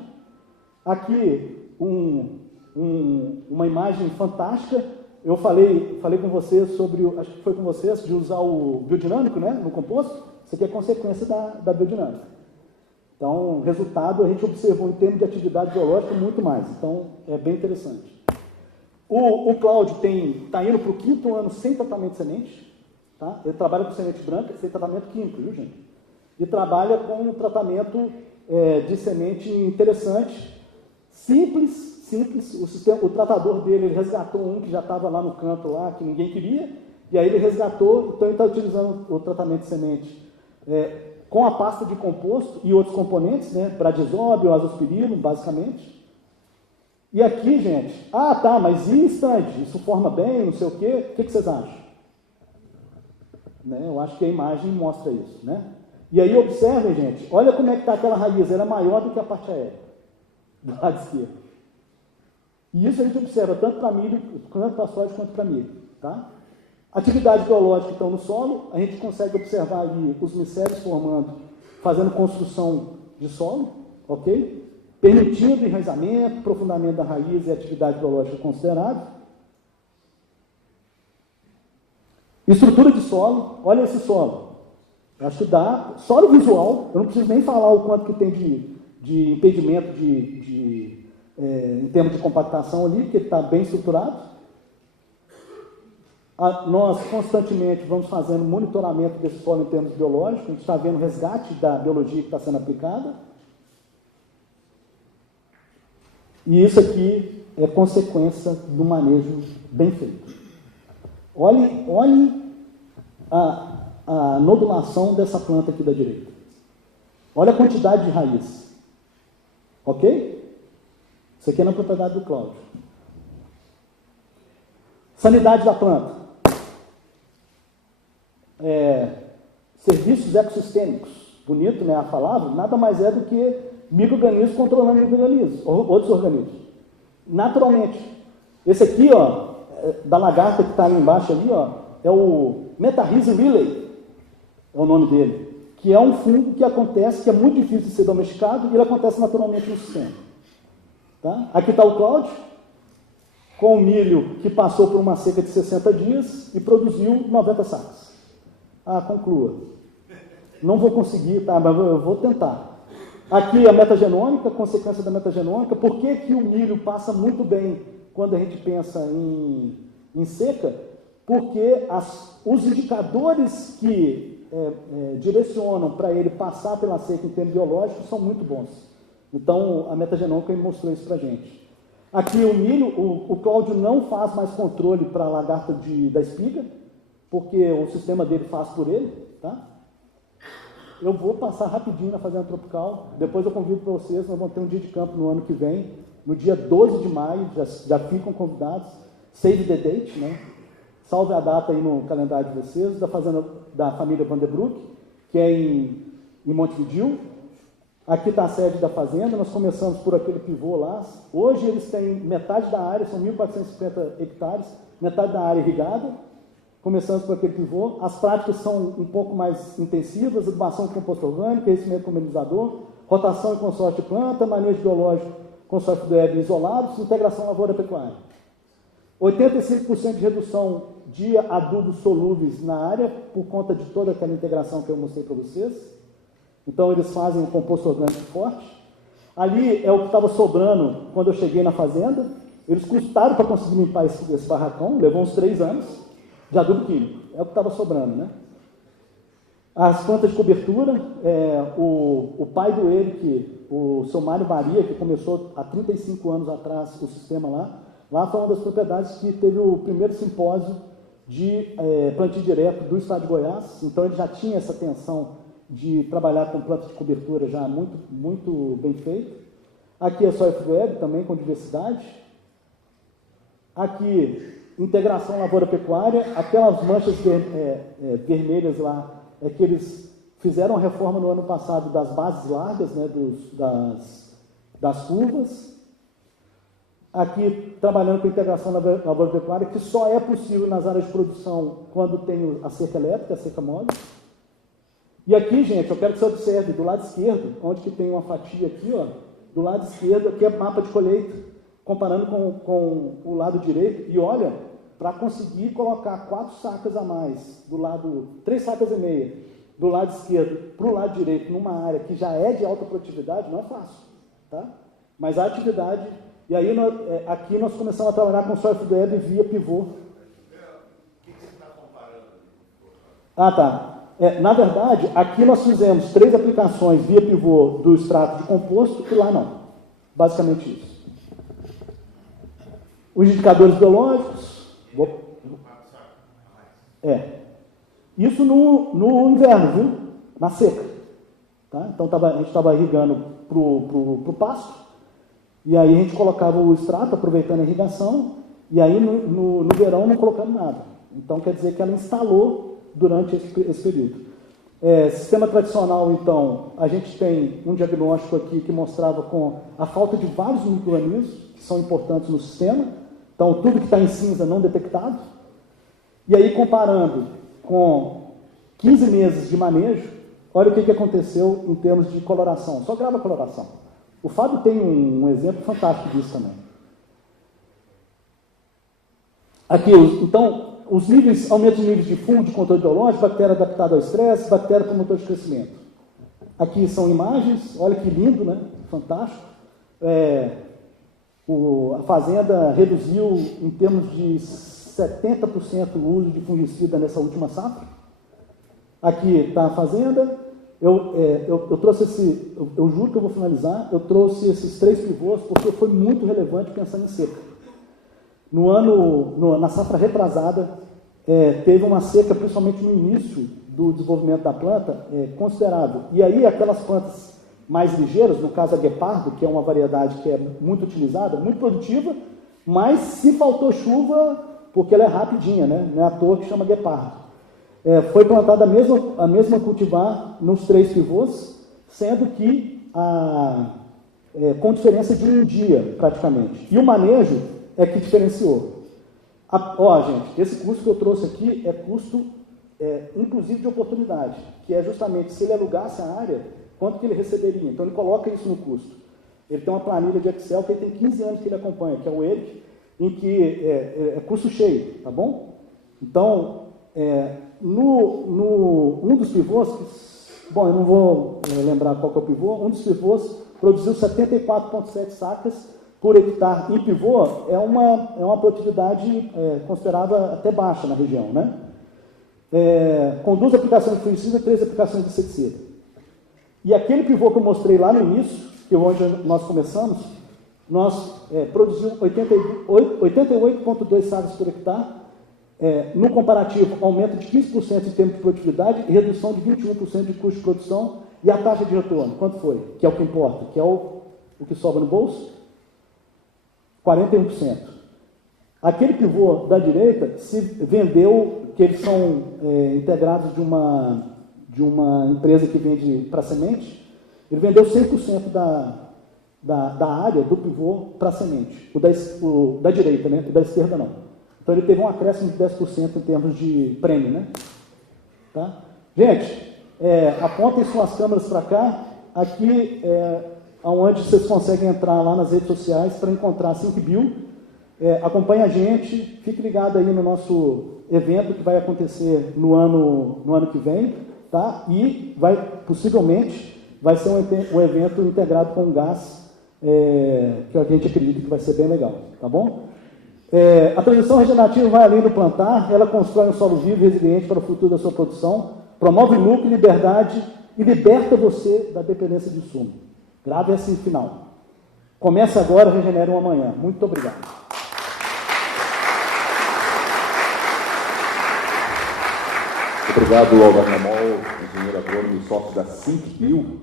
Aqui, uma imagem fantástica. Eu falei com vocês sobre, acho que foi com vocês, de usar o biodinâmico, né, no composto. Isso aqui é consequência da biodinâmica. Então, resultado, a gente observou em termos de atividade biológica muito mais. Então, é bem interessante. O Cláudio está indo para o 5º ano sem tratamento de semente. Tá? Ele trabalha com semente branca, sem tratamento químico, viu, gente? E trabalha com um tratamento de semente interessante, simples. O tratador dele, ele resgatou um que já estava lá no canto, lá, que ninguém queria, e aí ele resgatou, então ele está utilizando o tratamento de semente com a pasta de composto e outros componentes, né? Bradisóbio, azospirilo, basicamente. E aqui, gente, mas e stand? Isso forma bem, não sei o quê, o que vocês acham? Né? Eu acho que a imagem mostra isso, né? E aí, observem, gente, olha como é que está aquela raiz, ela é maior do que a parte aérea, do lado esquerdo. E isso a gente observa tanto para milho, tanto para soja quanto para milho, tá? Atividade biológica, então, no solo, a gente consegue observar ali os micélios formando, fazendo construção de solo, ok? Permitindo enraizamento, aprofundamento da raiz e atividade biológica considerável. Estrutura de solo, olha esse solo. Eu acho que dá, solo visual, eu não preciso nem falar o quanto que tem de impedimento em termos de compactação ali, porque ele está bem estruturado. Nós constantemente vamos fazendo monitoramento desse solo em termos biológicos, a gente está vendo o resgate da biologia que está sendo aplicada. E isso aqui é consequência do manejo bem feito. Olhem a nodulação dessa planta aqui da direita. Olha a quantidade de raiz. Ok? Isso aqui é na propriedade do Cláudio. Sanidade da planta. Serviços ecossistêmicos. Bonito, né? A palavra nada mais é do que micro-organismos controlando micro-organismos, outros organismos. Naturalmente. Esse aqui, ó, da lagarta que está ali embaixo ali, ó, é o Metarrhizium riley, é o nome dele, que é um fungo que acontece, que é muito difícil de ser domesticado, e ele acontece naturalmente no sistema. Tá? Aqui está o Cláudio, com o milho que passou por uma seca de 60 dias e produziu 90 sacas. Conclua. Não vou conseguir, tá? Mas eu vou tentar. Aqui a metagenômica, consequência da metagenômica. Por que que o milho passa muito bem quando a gente pensa em seca? Porque os indicadores que direcionam para ele passar pela seca em termos biológicos são muito bons. Então, a metagenômica mostrou isso para a gente. Aqui o milho, o Cláudio não faz mais controle para a lagarta da espiga, porque o sistema dele faz por ele, tá? Eu vou passar rapidinho na Fazenda Tropical, depois eu convido para vocês, nós vamos ter um dia de campo no ano que vem, no dia 12 de maio, já ficam convidados, save the date, né? Salve a data aí no calendário de vocês, da Fazenda da família Vanderbroek, que é em Montevideo. Aqui está a sede da fazenda, nós começamos por aquele pivô lá. Hoje eles têm metade da área, são 1.450 hectares, metade da área irrigada. Começamos por aquele pivô. As práticas são um pouco mais intensivas, adubação com composto orgânico, crescimento com polinizador, rotação e consórcio de planta, manejo biológico, consórcio do web isolados, integração lavoura-pecuária. 85% de redução de adubos solúveis na área, por conta de toda aquela integração que eu mostrei para vocês. Então, eles fazem um composto orgânico forte. Ali é o que estava sobrando quando eu cheguei na fazenda. Eles custaram para conseguir limpar esse barracão, levou uns 3 anos de adubo químico. É o que estava sobrando, né? As plantas de cobertura, o pai do Eric, o seu Mário Maria, que começou há 35 anos atrás o sistema lá foi uma das propriedades que teve o primeiro simpósio de plantio direto do estado de Goiás. Então, ele já tinha essa atenção de trabalhar com plantas de cobertura já muito, muito bem feito. Aqui é só FWeb, também com diversidade. Aqui, integração lavoura-pecuária. Aquelas manchas vermelhas lá, é que eles fizeram a reforma no ano passado das bases largas, né, das curvas. Aqui, trabalhando com integração lavoura-pecuária, que só é possível nas áreas de produção quando tem a cerca elétrica, a cerca móvel. E aqui, gente, eu quero que você observe, do lado esquerdo, onde que tem uma fatia aqui, ó, do lado esquerdo, aqui é mapa de colheita, comparando com o lado direito, e olha, para conseguir colocar 4 sacas a mais, 3 sacas e meia, do lado esquerdo para o lado direito, numa área que já é de alta produtividade, não é fácil, tá? Mas a atividade, e aí aqui nós começamos a trabalhar com software web via pivô. Tá. Na verdade, aqui nós fizemos 3 aplicações via pivô do extrato de composto e lá não. Basicamente isso. Os indicadores biológicos. Isso no inverno, viu? Na seca. Tá? Então a gente estava irrigando para o pasto, e aí a gente colocava o extrato, aproveitando a irrigação, e aí no verão não colocando nada. Então quer dizer que ela instalou durante esse período. Sistema tradicional, então, a gente tem um diagnóstico aqui que mostrava com a falta de vários micro-organismos que são importantes no sistema. Então, tudo que está em cinza não detectado. E aí, comparando com 15 meses de manejo, olha o que aconteceu em termos de coloração. Só grava a coloração. O Fábio tem um exemplo fantástico disso também. Aqui, então, aumento de níveis de fungo, de controle biológico, bactéria adaptada ao estresse, bactéria promotor de crescimento. Aqui são imagens, olha que lindo, né? Fantástico. A fazenda reduziu, em termos de 70% o uso de fungicida nessa última safra. Aqui está a fazenda. Eu trouxe eu juro que eu vou finalizar, eu trouxe esses 3 pivôs porque foi muito relevante pensando em seca. Na safra retrasada, teve uma seca, principalmente no início do desenvolvimento da planta, considerável. E aí aquelas plantas mais ligeiras, no caso a guepardo, que é uma variedade que é muito utilizada, muito produtiva, mas se faltou chuva, porque ela é rapidinha, né? Não é à toa que chama guepardo. Foi plantada a mesma cultivar nos 3 pivôs, sendo que com diferença de um dia, praticamente. E o manejo é que diferenciou. Gente, esse custo que eu trouxe aqui é custo, inclusive, de oportunidade, que é justamente, se ele alugasse a área, quanto que ele receberia. Então, ele coloca isso no custo. Ele tem uma planilha de Excel que ele tem 15 anos que ele acompanha, que é o ERIC, em que é custo cheio, tá bom? Então, um dos pivôs, bom, eu não vou lembrar qual que é o pivô, um dos pivôs produziu 74,7 sacas por hectare. Em pivô é uma produtividade considerada até baixa na região, né? Com 2 aplicações de fungicida e 3 aplicações de inseticida. E aquele pivô que eu mostrei lá no início, que é onde nós começamos, nós produziu 88,2 sacas por hectare, no comparativo, aumento de 15% em termos de produtividade e redução de 21% de custo de produção. E a taxa de retorno, quanto foi? Que é o que importa, que é o que sobra no bolso? 41%. Aquele pivô da direita se vendeu, que eles são integrados de uma empresa que vende para semente, ele vendeu 100% da área do pivô para semente, o da direita, né? O da esquerda não. Então ele teve um acréscimo de 10% em termos de prêmio, né? Tá? Gente, apontem suas câmeras para cá. Aqui é onde vocês conseguem entrar lá nas redes sociais para encontrar a SyncBio. Acompanhe a gente, fique ligado aí no nosso evento que vai acontecer no ano que vem, tá? E possivelmente vai ser um evento integrado com gás, que a gente acredita que vai ser bem legal, tá bom? A transição regenerativa vai além do plantar, ela constrói um solo vivo e resiliente para o futuro da sua produção, promove lucro e liberdade e liberta você da dependência de insumo. Grave esse final. Começa agora, regenere um amanhã. Muito obrigado. Obrigado ao Daniel Moll, engenheiro agrônomo e sócio da SyncBio,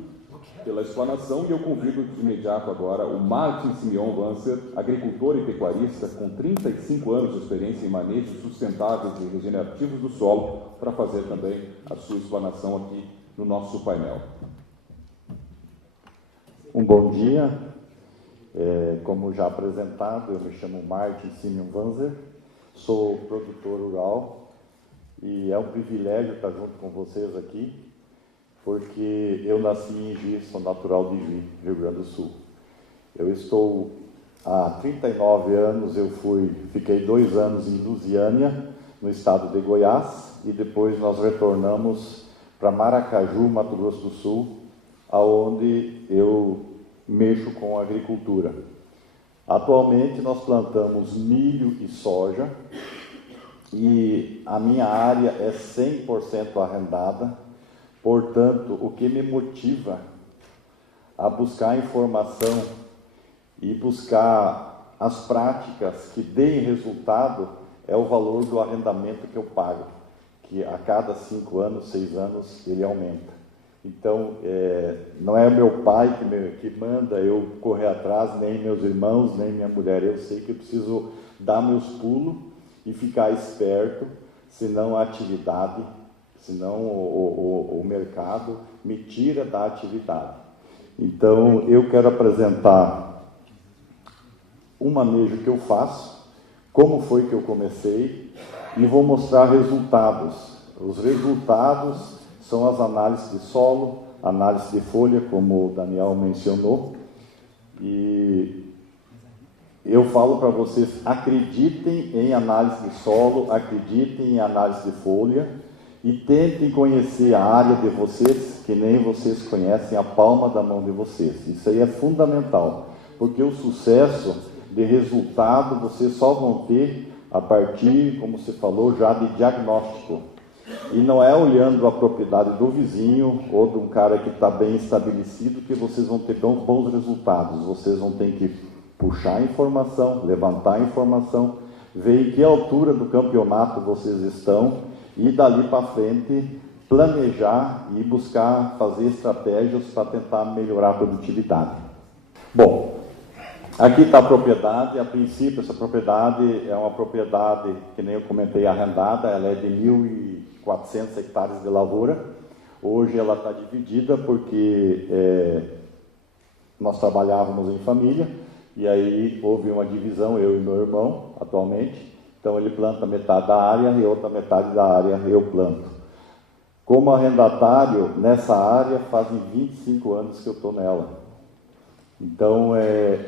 pela explanação, e eu convido de imediato agora o Martin Simeon Vancer, agricultor e pecuarista com 35 anos de experiência em manejos sustentáveis e regenerativos do solo, para fazer também a sua explanação aqui no nosso painel. Um bom dia. Como já apresentado, eu me chamo Martin Simeon Vancer, sou produtor rural e é um privilégio estar junto com vocês aqui, porque eu nasci em Juiz, sou natural de Juiz, Rio Grande do Sul. Eu estou há 39 anos, fiquei 2 anos em Lusiânia, no estado de Goiás, e depois nós retornamos para Maracaju, Mato Grosso do Sul, aonde eu mexo com agricultura. Atualmente nós plantamos milho e soja, e a minha área é 100% arrendada. Portanto, o que me motiva a buscar informação e buscar as práticas que deem resultado é o valor do arrendamento que eu pago, que a cada 5 anos, 6 anos, ele aumenta. Então, não é meu pai que manda eu correr atrás, nem meus irmãos, nem minha mulher. Eu sei que eu preciso dar meus pulos e ficar esperto, senão a atividade, senão o mercado me tira da atividade. Então, eu quero apresentar um manejo que eu faço, como foi que eu comecei, e vou mostrar resultados. Os resultados são as análises de solo, análise de folha, como o Daniel mencionou, e eu falo para vocês, acreditem em análise de solo, acreditem em análise de folha, e tentem conhecer a área de vocês, que nem vocês conhecem a palma da mão de vocês. Isso aí é fundamental, porque o sucesso de resultado vocês só vão ter a partir, como você falou, já de diagnóstico. E não é olhando a propriedade do vizinho ou de um cara que está bem estabelecido que vocês vão ter bons resultados. Vocês vão ter que puxar informação, levantar informação, ver em que altura do campeonato vocês estão e dali para frente planejar e buscar fazer estratégias para tentar melhorar a produtividade. Bom, aqui está a propriedade. A princípio, essa propriedade é uma propriedade, que nem eu comentei, arrendada. Ela é de 1.400 hectares de lavoura. Hoje ela está dividida porque nós trabalhávamos em família e aí houve uma divisão, eu e meu irmão, atualmente. Então ele planta metade da área e outra metade da área eu planto. Como arrendatário, nessa área, fazem 25 anos que eu estou nela. Então,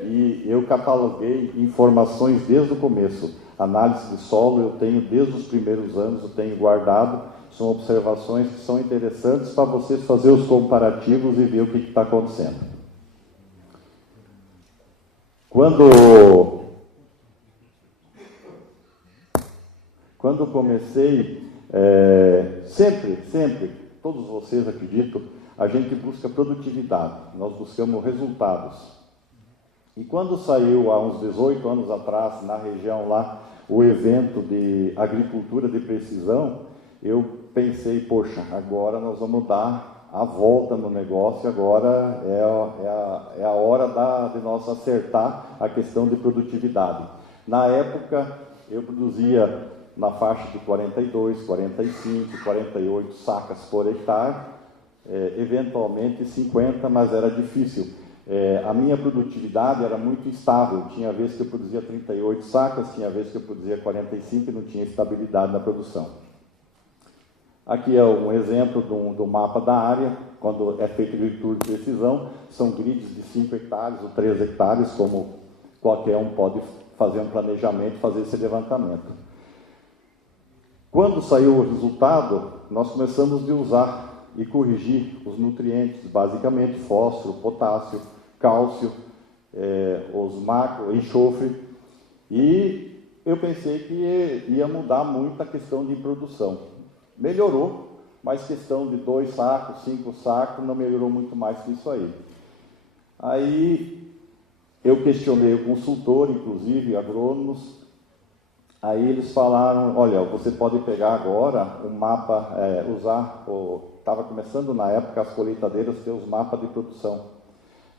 e eu cataloguei informações desde o começo. Análise de solo eu tenho desde os primeiros anos, eu tenho guardado. São observações que são interessantes para vocês fazer os comparativos e ver o que está acontecendo. Quando comecei, sempre, todos vocês acredito, a gente busca produtividade, nós buscamos resultados. E quando saiu, há uns 18 anos atrás, na região lá, o evento de agricultura de precisão, eu pensei, poxa, agora nós vamos dar a volta no negócio, agora é a hora de nós acertar a questão de produtividade. Na época, eu produzia na faixa de 42, 45, 48 sacas por hectare, eventualmente 50, mas era difícil. A minha produtividade era muito instável, tinha vez que eu produzia 38 sacas, tinha vez que eu produzia 45 e não tinha estabilidade na produção. Aqui é um exemplo do mapa da área, quando é feita agricultura de precisão, são grids de 5 hectares ou 3 hectares, como qualquer um pode fazer um planejamento, fazer esse levantamento. Quando saiu o resultado, nós começamos a usar e corrigir os nutrientes, basicamente fósforo, potássio, cálcio, os macro, enxofre, e eu pensei que ia mudar muito a questão de produção. Melhorou, mas questão de 2 sacos, 5 sacos, não melhorou muito mais que isso aí. Aí eu questionei o consultor, inclusive agrônomos. Aí eles falaram, olha, você pode pegar agora um mapa, estava começando na época as colheitadeiras ter os mapas de produção.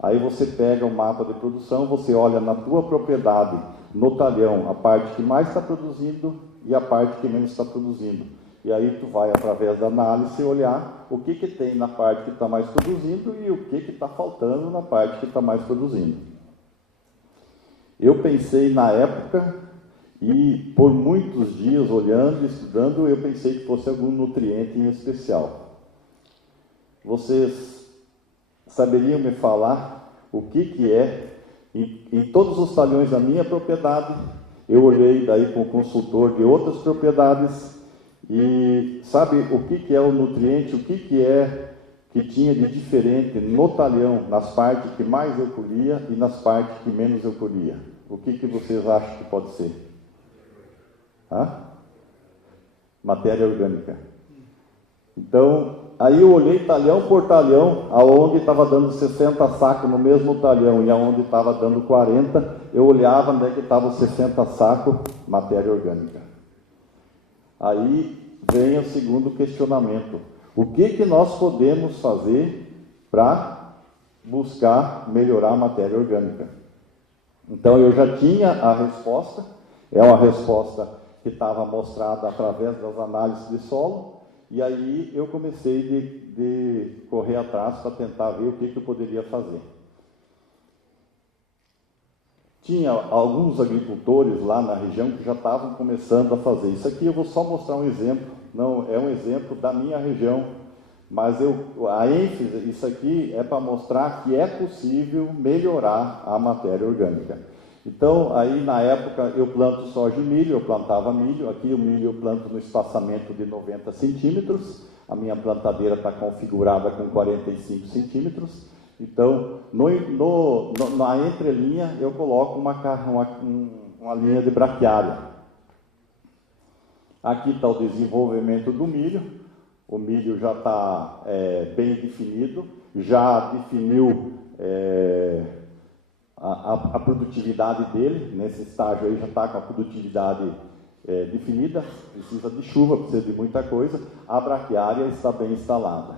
Aí você pega o mapa de produção, você olha na tua propriedade, no talhão, a parte que mais está produzindo e a parte que menos está produzindo. E aí tu vai, através da análise, olhar o que tem na parte que está mais produzindo e o que está faltando na parte que está mais produzindo. Eu pensei na época... E por muitos dias, olhando e estudando, eu pensei que fosse algum nutriente em especial. Vocês saberiam me falar o que é? Em todos os talhões da minha propriedade, eu olhei daí com o consultor de outras propriedades e sabe o que é o nutriente, o que é que tinha de diferente no talhão, nas partes que mais eu colhia e nas partes que menos eu colhia? O que vocês acham que pode ser? Matéria orgânica. Então, aí eu olhei talhão por talhão, aonde estava dando 60 sacos no mesmo talhão e aonde estava dando 40, eu olhava onde é que estava os 60 sacos, matéria orgânica. Aí vem o segundo questionamento. O que nós podemos fazer para buscar melhorar a matéria orgânica? Então, eu já tinha a resposta, é uma resposta que estava mostrada através das análises de solo, e aí eu comecei de correr atrás para tentar ver o que eu poderia fazer. Tinha alguns agricultores lá na região que já estavam começando a fazer. Isso aqui eu vou só mostrar um exemplo, não é um exemplo da minha região, mas a ênfase, isso aqui é para mostrar que é possível melhorar a matéria orgânica. Então, aí na época eu planto soja e milho, eu plantava milho, aqui o milho eu planto no espaçamento de 90 centímetros, a minha plantadeira está configurada com 45 centímetros, então na entrelinha eu coloco uma linha de braquiária. Aqui está o desenvolvimento do milho. O milho já está bem definido, já definiu a produtividade dele. Nesse estágio aí já está com a produtividade definida, precisa de chuva, precisa de muita coisa. A braquiária está bem instalada.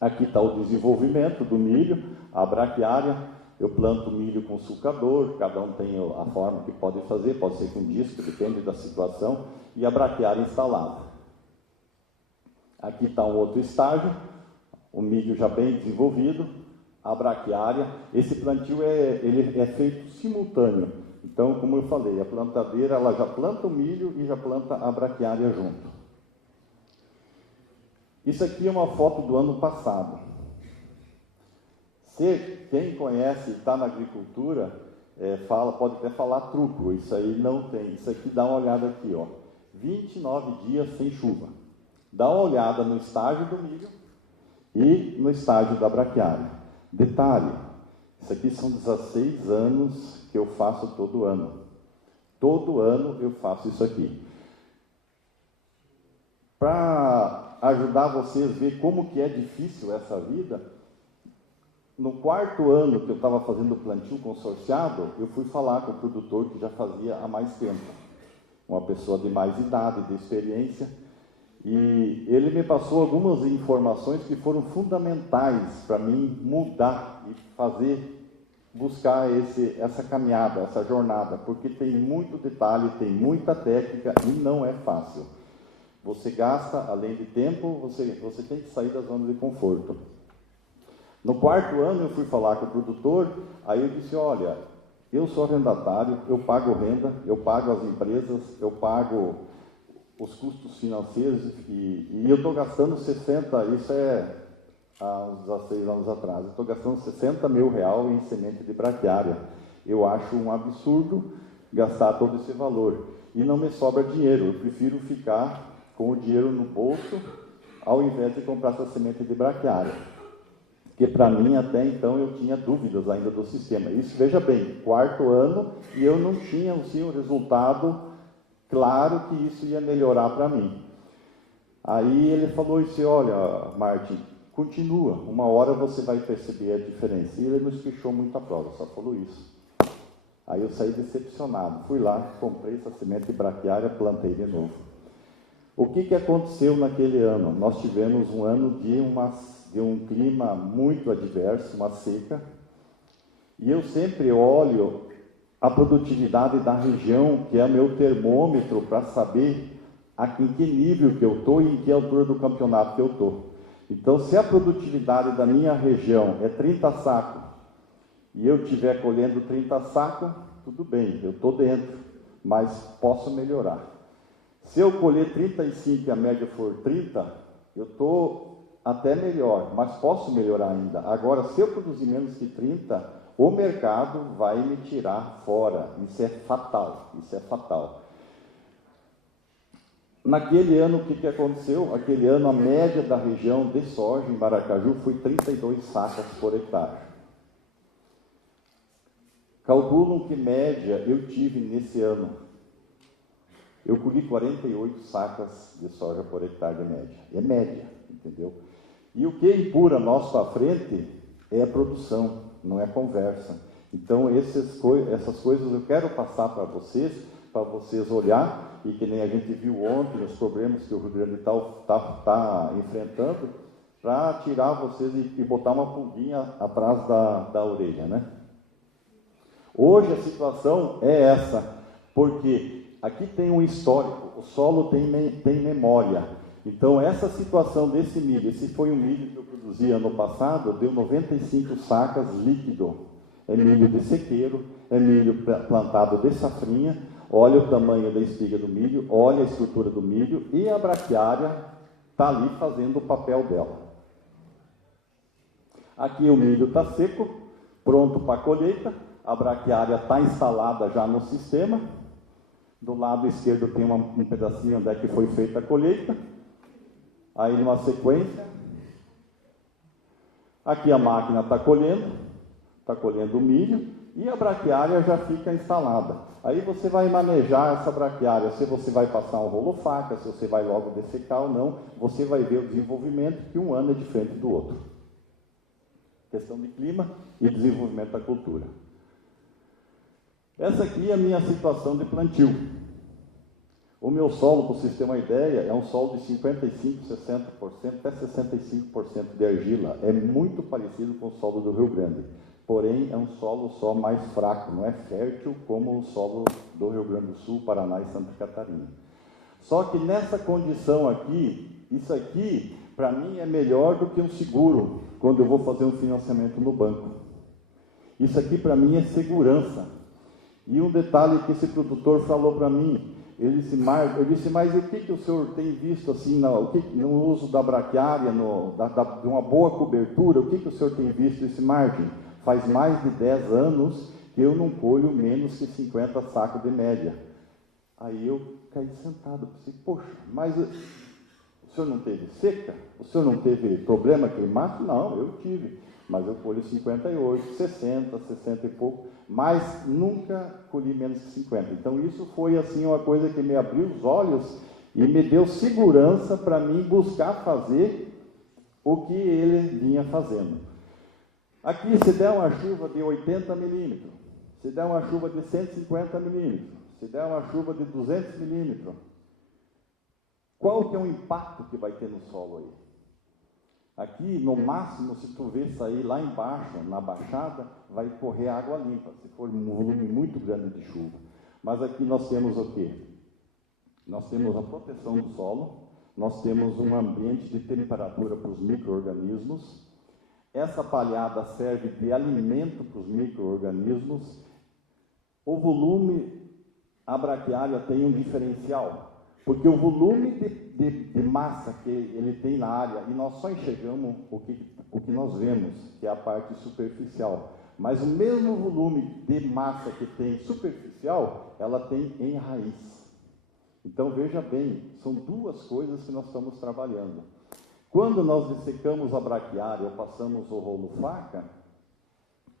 Aqui está o desenvolvimento do milho, a braquiária. Eu planto milho com sulcador, cada um tem a forma que pode fazer, pode ser com disco, depende da situação, e a braquiária instalada. Aqui está um outro estágio, o milho já bem desenvolvido, a braquiária. Esse plantio ele é feito simultâneo. Então, como eu falei, a plantadeira ela já planta o milho e já planta a braquiária junto. Isso aqui é uma foto do ano passado. Quem conhece e está na agricultura, pode até falar truco, isso aí não tem. Isso aqui, dá uma olhada aqui, ó, 29 dias sem chuva. Dá uma olhada no estágio do milho e no estágio da braquiária. Detalhe, isso aqui são 16 anos que eu faço todo ano. Todo ano eu faço isso aqui. Para ajudar vocês a ver como que é difícil essa vida, no 4º ano que eu estava fazendo o plantio consorciado, eu fui falar com o produtor que já fazia há mais tempo. Uma pessoa de mais idade, de experiência. E ele me passou algumas informações que foram fundamentais para mim mudar e buscar essa caminhada, essa jornada, porque tem muito detalhe, tem muita técnica e não é fácil. Você gasta, além de tempo, você tem que sair da zona de conforto. No 4º ano eu fui falar com o produtor, aí eu disse, olha, eu sou arrendatário, eu pago renda, eu pago as empresas, eu pago os custos financeiros e eu estou gastando 60, isso há uns 16 anos atrás, eu estou gastando 60 mil reais em semente de braquiária. Eu acho um absurdo gastar todo esse valor. E não me sobra dinheiro, eu prefiro ficar com o dinheiro no bolso ao invés de comprar essa semente de braquiária. Porque para mim, até então, eu tinha dúvidas ainda do sistema. Isso, veja bem, 4º ano e eu não tinha assim, um resultado claro que isso ia melhorar para mim. Aí ele falou assim, olha, Martin, continua, uma hora você vai perceber a diferença. E ele não espichou muito a prova, só falou isso. Aí eu saí decepcionado, fui lá, comprei essa semente braquiária, plantei de novo. O que aconteceu naquele ano? Nós tivemos um ano de um clima muito adverso, uma seca, e eu sempre olho a produtividade da região, que é o meu termômetro para saber em que nível que eu estou e em que altura do campeonato que eu estou. Então, se a produtividade da minha região é 30 sacos, e eu estiver colhendo 30 sacos, tudo bem, eu estou dentro, mas posso melhorar. Se eu colher 35 e a média for 30, eu estou até melhor, mas posso melhorar ainda. Agora, se eu produzir menos que 30, o mercado vai me tirar fora. Isso é fatal, isso é fatal. Naquele ano, o que aconteceu? Aquele ano, a média da região de soja em Maracaju foi 32 sacas por hectare. Calculam que média eu tive nesse ano. Eu colhi 48 sacas de soja por hectare de média. É média, entendeu? E o que empurra nós para frente é a produção, não é conversa. Então, essas coisas eu quero passar para vocês olhar, e que nem a gente viu ontem, os problemas que o Rio Grande está enfrentando, para tirar vocês e botar uma pulguinha atrás da orelha, né? Hoje a situação é essa, porque aqui tem um histórico, o solo tem memória. Então, essa situação desse milho, esse foi um milho que eu produzi ano passado, deu 95 sacas líquido. É milho de sequeiro, é milho plantado de safrinha. Olha o tamanho da espiga do milho, olha a estrutura do milho, e a braquiária está ali fazendo o papel dela. Aqui o milho está seco, pronto para a colheita, a braquiária está instalada já no sistema. Do lado esquerdo tem um pedacinho onde é que foi feita a colheita. Aí, numa sequência, aqui a máquina está colhendo o milho, e a braquiária já fica instalada. Aí você vai manejar essa braquiária, se você vai passar um rolo faca, se você vai logo dessecar ou não, você vai ver o desenvolvimento, que um ano é diferente do outro. Questão de clima e desenvolvimento da cultura. Essa aqui é a minha situação de plantio. O meu solo, para vocês terem uma ideia, é um solo de 55%, 60%, até 65% de argila. É muito parecido com o solo do Rio Grande. Porém, é um solo só mais fraco, não é fértil como o solo do Rio Grande do Sul, Paraná e Santa Catarina. Só que nessa condição aqui, isso aqui, para mim, é melhor do que um seguro, quando eu vou fazer um financiamento no banco. Isso aqui, para mim, é segurança. E um detalhe que esse produtor falou para mim, ele disse, eu disse, mas o que o senhor tem visto assim, no uso da braquiária, de uma boa cobertura, o que o senhor tem visto esse margem? Faz mais de 10 anos que eu não colho menos que 50 sacos de média. Aí eu caí sentado, pensei, poxa, mas o senhor não teve seca? O senhor não teve problema climático? Não, eu tive, mas eu colho 58, 60, 60 e pouco, mas nunca colhi menos que 50. Então isso foi assim uma coisa que me abriu os olhos e me deu segurança para mim buscar fazer o que ele vinha fazendo. Aqui, se der uma chuva de 80 milímetros, se der uma chuva de 150 milímetros, se der uma chuva de 200 milímetros, qual que é o impacto que vai ter no solo aí? Aqui, no máximo, se tu vê sair lá embaixo, na baixada, vai correr água limpa, se for um volume muito grande de chuva. Mas aqui nós temos o quê? Nós temos a proteção do solo, nós temos um ambiente de temperatura para os micro-organismos. Essa palhada serve de alimento para os micro-organismos. O volume, a braquiária tem um diferencial, porque o volume de massa que ele tem na área, e nós só enxergamos o que nós vemos, que é a parte superficial. Mas o mesmo volume de massa que tem superficial, ela tem em raiz. Então, veja bem, são duas coisas que nós estamos trabalhando. Quando nós dessecamos a braquiária ou passamos o rolo faca,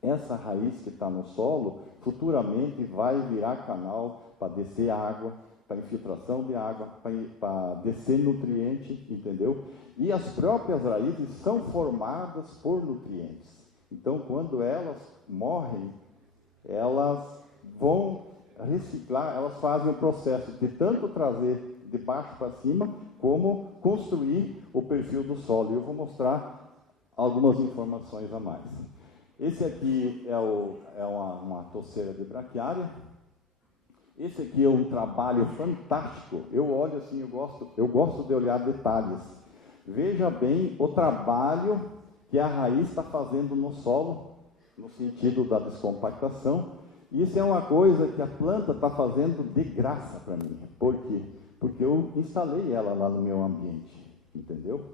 essa raiz que está no solo, futuramente vai virar canal para descer água, para infiltração de água, para descer nutriente, entendeu? E as próprias raízes são formadas por nutrientes. Então, quando elas morrem, elas vão reciclar, elas fazem o processo de tanto trazer de baixo para cima, como construir o perfil do solo. Eu vou mostrar algumas informações a mais. Esse aqui é uma toceira de braquiária. Esse aqui é um trabalho fantástico. Eu olho assim, eu gosto de olhar detalhes. Veja bem o trabalho que a raiz está fazendo no solo, no sentido da descompactação. Isso é uma coisa que a planta está fazendo de graça para mim. Por quê? Porque eu instalei ela lá no meu ambiente, entendeu?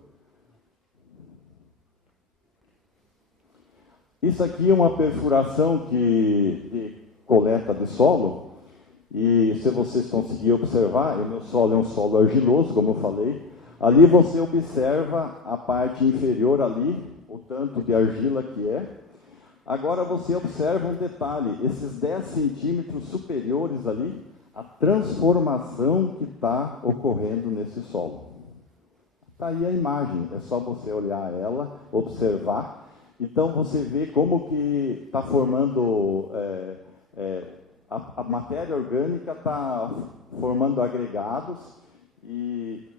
Isso aqui é uma perfuração de coleta de solo, e se vocês conseguirem observar, o meu solo é um solo argiloso, como eu falei. Ali você observa a parte inferior ali, o tanto de argila que é. Agora você observa um detalhe, esses 10 centímetros superiores ali, a transformação que está ocorrendo nesse solo. Está aí a imagem, é só você olhar ela, observar. Então você vê como que está formando, a matéria orgânica está formando agregados, e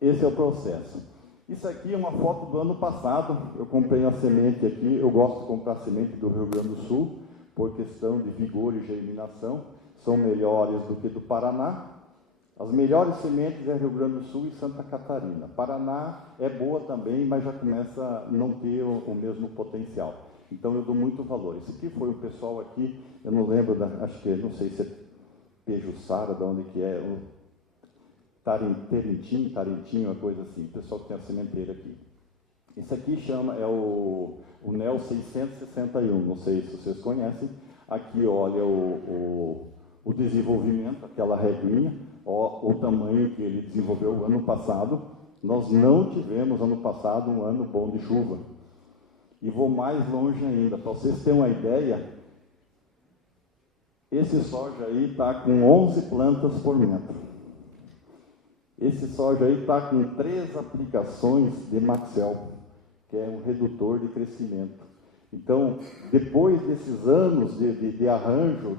esse é o processo. Isso aqui é uma foto do ano passado, eu comprei a semente aqui, eu gosto de comprar semente do Rio Grande do Sul, por questão de vigor e germinação. São melhores do que do Paraná. As melhores sementes é Rio Grande do Sul e Santa Catarina. Paraná é boa também, mas já começa a não ter o mesmo potencial. Então eu dou muito valor. Esse aqui foi o pessoal aqui, eu não lembro, acho que, não sei se é Pejuçara, de onde que é, Tarentinho, uma coisa assim, o pessoal que tem a sementeira aqui. Esse aqui é o NEL 661, não sei se vocês conhecem. Aqui, olha o desenvolvimento, aquela reguinha, o tamanho que ele desenvolveu o ano passado. Nós não tivemos, ano passado, um ano bom de chuva. E vou mais longe ainda, para vocês terem uma ideia, Esse soja aí está com 11 plantas por metro. Esse soja aí está com 3 aplicações de Maxel, que é um redutor de crescimento. Então, depois desses anos de arranjo,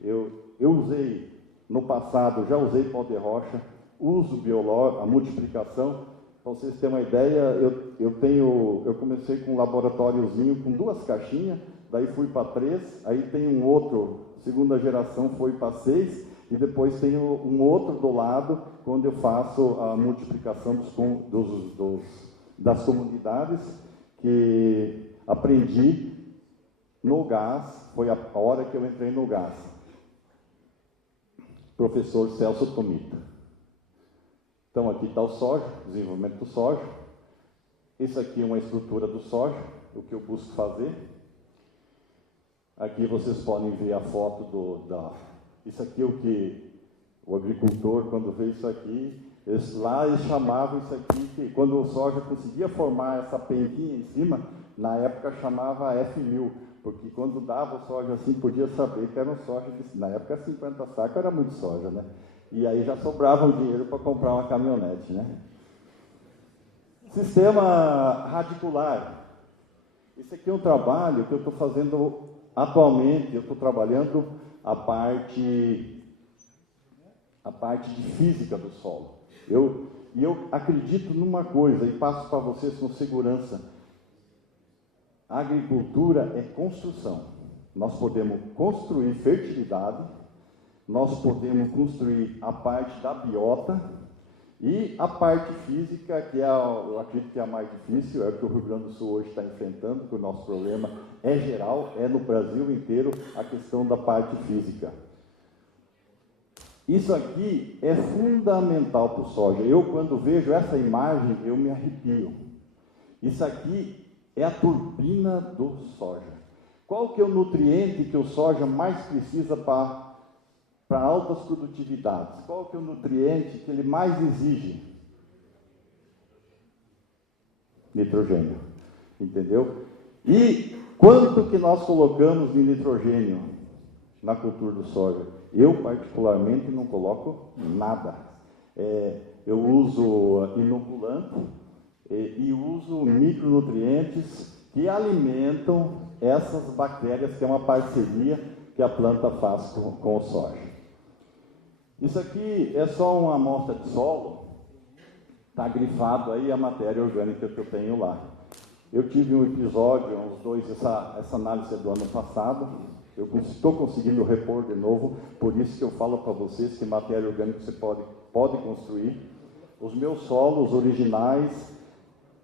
eu usei, no passado, já usei pó de rocha, uso biológico, a multiplicação. Para vocês terem uma ideia, eu comecei com um laboratóriozinho com 2 caixinhas, daí fui para 3, aí tem um outro, segunda geração foi para 6, e depois tem um outro do lado, quando eu faço a multiplicação das comunidades, que aprendi no gás, foi a hora que eu entrei no gás. Professor Celso Tomita. Então, aqui está o soja, desenvolvimento do soja. Isso aqui é uma estrutura do soja, o que eu busco fazer. Aqui vocês podem ver a foto isso aqui é o que o agricultor, quando vê isso aqui, eles chamavam isso aqui, que quando o soja conseguia formar essa penquinha em cima, na época chamava F1000, porque quando dava o soja assim, podia saber que era um soja, na época 50 sacos era muito soja, né? E aí já sobrava um dinheiro para comprar uma caminhonete, né? Sistema radicular. Esse aqui é um trabalho que eu estou fazendo atualmente, eu estou trabalhando a parte de física do solo. Eu acredito numa coisa, e passo para vocês com segurança. A agricultura é construção. Nós podemos construir fertilidade, nós podemos construir a parte da biota e a parte física, que eu acredito que é a mais difícil, é o que o Rio Grande do Sul hoje está enfrentando, que o nosso problema é geral, é no Brasil inteiro, a questão da parte física. Isso aqui é fundamental para o soja. Eu, quando vejo essa imagem, eu me arrepio. Isso aqui é a turbina do soja. Qual que é o nutriente que o soja mais precisa para altas produtividades? Qual que é o nutriente que ele mais exige? Nitrogênio. Entendeu? E quanto que nós colocamos de nitrogênio na cultura do soja? Eu, particularmente, não coloco nada. Eu uso inoculante e uso micronutrientes que alimentam essas bactérias, que é uma parceria que a planta faz com o soja. Isso aqui é só uma amostra de solo, está grifado aí a matéria orgânica que eu tenho lá. Eu tive um episódio, essa análise é do ano passado, eu estou conseguindo repor de novo, por isso que eu falo para vocês que matéria orgânica você pode construir. Os meus solos originais,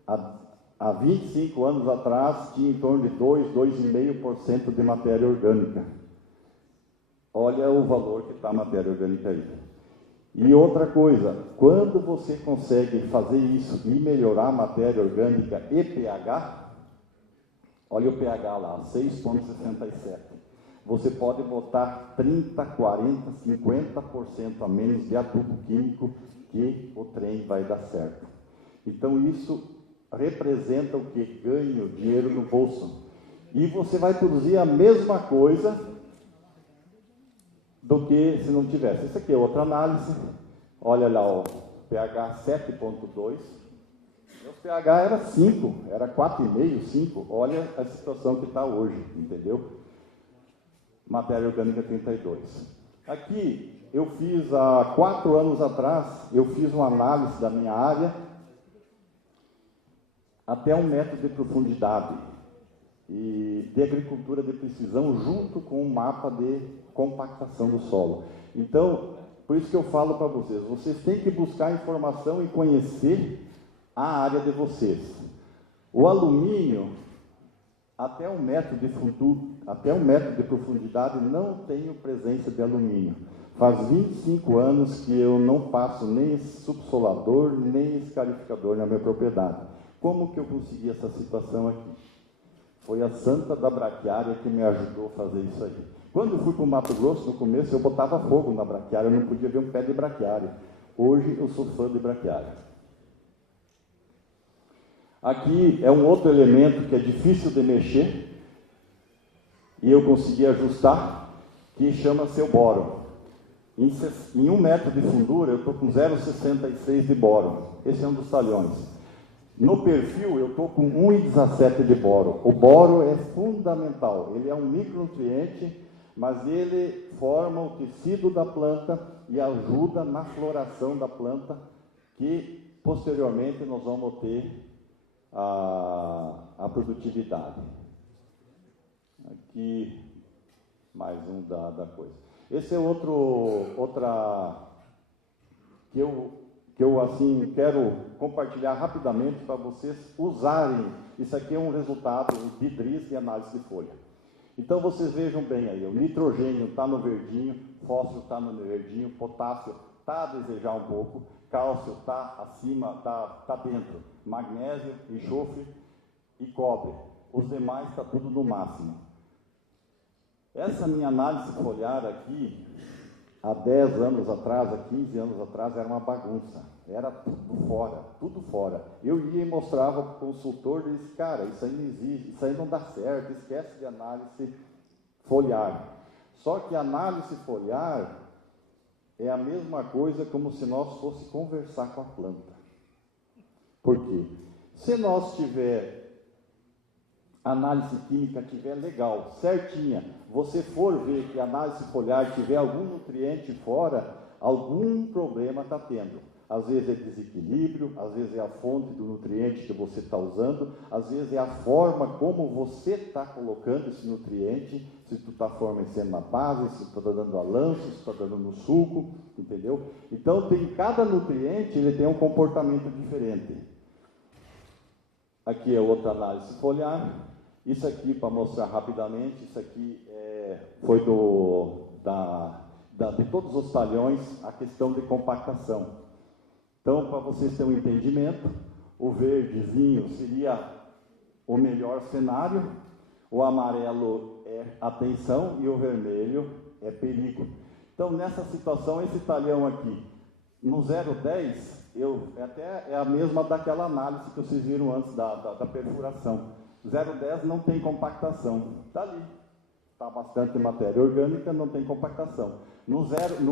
há 25 anos atrás, tinha em torno de 2,5% de matéria orgânica. Olha o valor que está a matéria orgânica aí. E outra coisa, quando você consegue fazer isso e melhorar a matéria orgânica e pH, olha o pH lá, 6,67. Você pode botar 30, 40, 50% a menos de adubo químico que o trem vai dar certo. Então isso representa o que? Ganho, dinheiro no bolso. E você vai produzir a mesma coisa do que se não tivesse. Isso aqui é outra análise. Olha lá o pH 7,2. Meu pH era 5, era 4,5, 5. Olha a situação que está hoje, entendeu? Matéria orgânica 32. Aqui, eu fiz há 4 anos atrás, eu fiz uma análise da minha área até 1 metro de profundidade e de agricultura de precisão junto com um mapa de compactação do solo. Então, por isso que eu falo para vocês, vocês têm que buscar informação e conhecer a área de vocês. O alumínio, até 1 metro de profundidade, não tenho presença de alumínio. Faz 25 anos que eu não passo nem subsolador, nem escarificador na minha propriedade. Como que eu consegui essa situação aqui? Foi a Santa da Braquiária que me ajudou a fazer isso aí. Quando eu fui para o Mato Grosso, no começo, eu botava fogo na braquiária, eu não podia ver um pé de braquiária. Hoje, eu sou fã de braquiária. Aqui é um outro elemento que é difícil de mexer, e eu consegui ajustar. que chama seu boro. Em 1 metro de fundura, eu estou com 0,66 de boro. Esse é um dos talhões. No perfil, eu estou com 1,17 de boro. O boro é fundamental. Ele é um micronutriente, mas ele forma o tecido da planta e ajuda na floração da planta, que posteriormente nós vamos ter a produtividade. Aqui, mais um da coisa. Esse é outra que eu assim quero compartilhar rapidamente para vocês usarem. Isso aqui é um resultado de DRIS de análise de folha. Então vocês vejam bem aí, o nitrogênio está no verdinho, fósforo está no verdinho, potássio está a desejar um pouco, cálcio está acima, está dentro, magnésio, enxofre e cobre. Os demais está tudo no máximo. Essa minha análise foliar aqui, há 10 anos atrás, há 15 anos atrás, era uma bagunça. Era tudo fora, tudo fora. Eu ia e mostrava para o consultor e disse, cara, isso aí não existe, isso aí não dá certo, esquece de análise foliar. Só que a análise foliar é a mesma coisa como se nós fosse conversar com a planta. Por quê? Se nós tiver análise química tiver legal, certinha, você for ver que a análise foliar tiver algum nutriente fora, algum problema está tendo. Às vezes é desequilíbrio, às vezes é a fonte do nutriente que você está usando, às vezes é a forma como você está colocando esse nutriente, se tu está fornecendo na base, se tu está dando a lança, se tu está dando no suco, entendeu? Então, cada nutriente ele tem um comportamento diferente. Aqui é outra análise foliar. Isso aqui, para mostrar rapidamente, isso aqui foi de todos os talhões, a questão de compactação. Então, para vocês terem um entendimento, o verdezinho seria o melhor cenário, o amarelo é atenção e o vermelho é perigo. Então, nessa situação, esse talhão aqui, no 0,10, até é a mesma daquela análise que vocês viram antes da perfuração. 0,10 não tem compactação, está ali, está bastante matéria orgânica, não tem compactação. No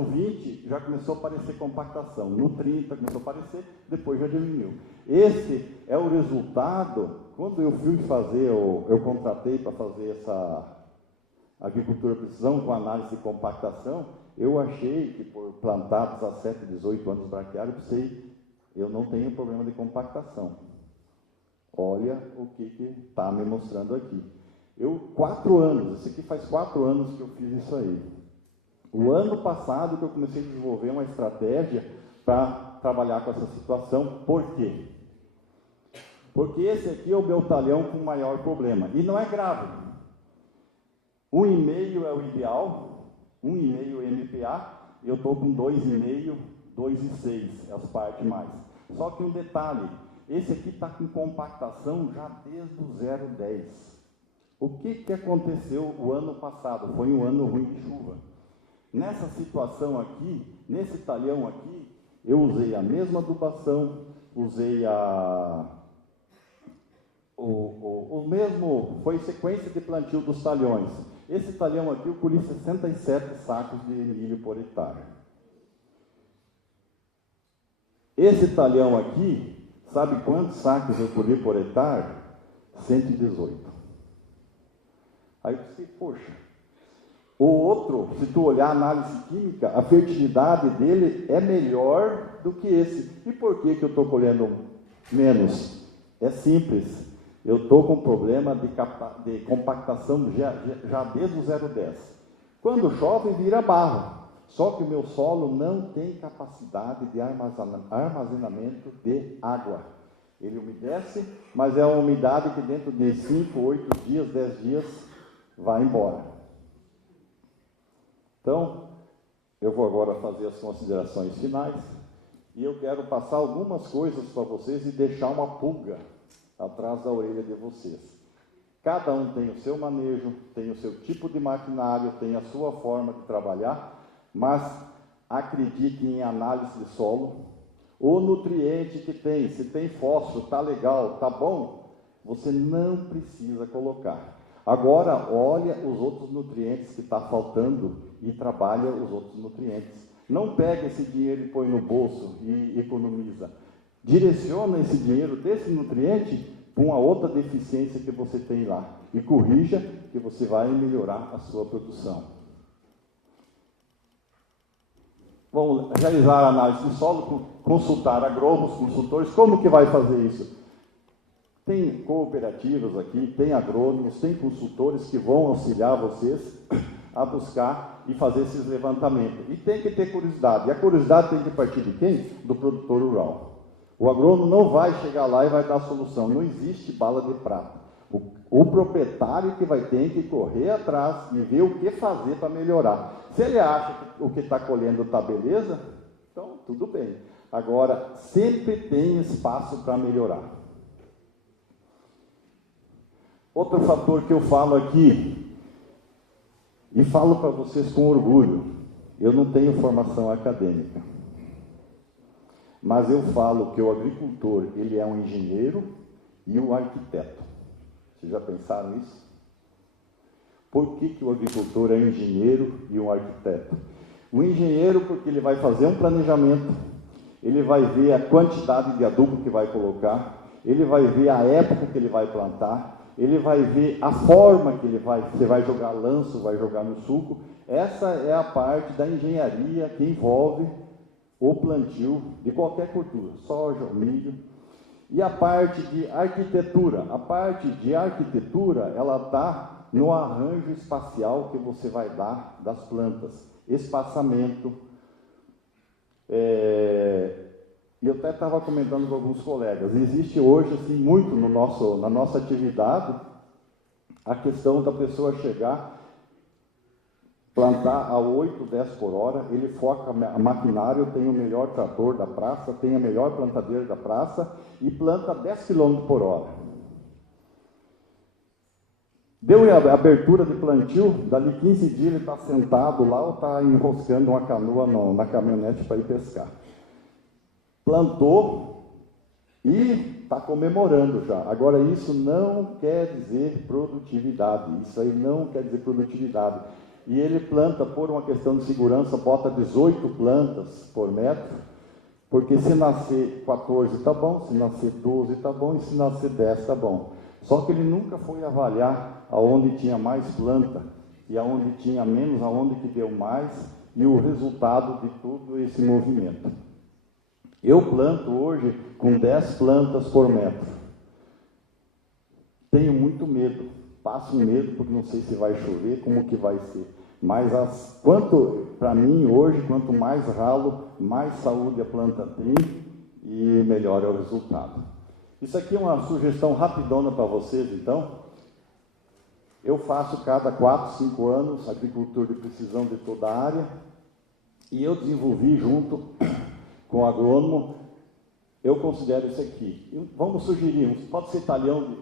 20 já começou a aparecer compactação, no 30 começou a aparecer, depois já diminuiu. Esse é o resultado, quando eu fui fazer, eu contratei para fazer essa agricultura precisão com análise de compactação, eu achei que por plantar 17, 18 anos braquiário, eu não tenho problema de compactação. Olha o que está me mostrando aqui. 4 anos, esse aqui faz 4 anos que eu fiz isso aí. O ano passado que eu comecei a desenvolver uma estratégia para trabalhar com essa situação. Por quê? Porque esse aqui é o meu talhão com maior problema. E não é grave. 1,5 é o ideal, 1,5 MPa, eu estou com 2,5, 2,6, as partes mais. Só que um detalhe, esse aqui está com compactação já desde o 0,10. O que aconteceu o ano passado? Foi um ano ruim de chuva. Nessa situação aqui, nesse talhão aqui, eu usei a mesma adubação, usei o mesmo, foi sequência de plantio dos talhões. Esse talhão aqui eu colhi 67 sacos de milho por hectare. Esse talhão aqui, sabe quantos sacos eu colhi por hectare? 118. Aí eu disse, poxa, o outro, se tu olhar a análise química, a fertilidade dele é melhor do que esse. E por que eu estou colhendo menos? É simples, eu estou com problema de compactação já desde o 0,10. Quando chove, vira barro. Só que o meu solo não tem capacidade de armazenamento de água. Ele umedece, mas é uma umidade que dentro de 5, 8 dias, 10 dias, vai embora. Então, eu vou agora fazer as considerações finais e eu quero passar algumas coisas para vocês e deixar uma pulga atrás da orelha de vocês. Cada um tem o seu manejo, tem o seu tipo de maquinário, tem a sua forma de trabalhar, mas acredite em análise de solo. O nutriente que tem, se tem fósforo, está legal, está bom, você não precisa colocar. Agora, olha os outros nutrientes que está faltando e trabalha os outros nutrientes. Não pega esse dinheiro e põe no bolso e economiza. Direciona esse dinheiro desse nutriente para uma outra deficiência que você tem lá. E corrija que você vai melhorar a sua produção. Vamos realizar a análise de solo, consultar agrônomos, consultores. Como que vai fazer isso? Tem cooperativas aqui, tem agrônomos, tem consultores que vão auxiliar vocês a buscar e fazer esses levantamentos. E tem que ter curiosidade. E a curiosidade tem que partir de quem? Do produtor rural. O agrônomo não vai chegar lá e vai dar a solução. Não existe bala de prata. O proprietário que vai ter que correr atrás e ver o que fazer para melhorar. Se ele acha que o que está colhendo está beleza, então tudo bem. Agora, sempre tem espaço para melhorar. Outro fator que eu falo aqui, e falo para vocês com orgulho, eu não tenho formação acadêmica, mas eu falo que o agricultor, ele é um engenheiro e um arquiteto. Vocês já pensaram isso? Por que o agricultor é um engenheiro e um arquiteto? O engenheiro, porque ele vai fazer um planejamento, ele vai ver a quantidade de adubo que vai colocar, ele vai ver a época que ele vai plantar, ele vai ver a forma que você vai jogar lanço, vai jogar no sulco. Essa é a parte da engenharia que envolve o plantio de qualquer cultura, soja, milho. E a parte de arquitetura? A parte de arquitetura, ela está no arranjo espacial que você vai dar das plantas. Espaçamento. E eu até estava comentando com alguns colegas, existe hoje, assim, muito na nossa atividade, a questão da pessoa chegar, plantar a 8, 10 por hora, ele foca a maquinário, tem o melhor trator da praça, tem a melhor plantadeira da praça e planta 10 km por hora. Deu a abertura de plantio, dali 15 dias ele está sentado lá ou está enroscando uma canoa na caminhonete para ir pescar. Plantou e está comemorando já. Agora, isso não quer dizer produtividade. Isso aí não quer dizer produtividade. E ele planta, por uma questão de segurança, bota 18 plantas por metro, porque se nascer 14 está bom, se nascer 12 está bom, e se nascer 10 está bom. Só que ele nunca foi avaliar aonde tinha mais planta, e aonde tinha menos, aonde que deu mais, e o resultado de todo esse movimento. Eu planto hoje com 10 plantas por metro. Tenho muito medo. Passo medo porque não sei se vai chover, como que vai ser. Mas para mim hoje, quanto mais ralo, mais saúde a planta tem e melhor é o resultado. Isso aqui é uma sugestão rapidona para vocês, então. Eu faço cada 4, 5 anos agricultura de precisão de toda a área e eu desenvolvi junto com o agrônomo, eu considero isso aqui. Vamos sugerir, pode ser talhão de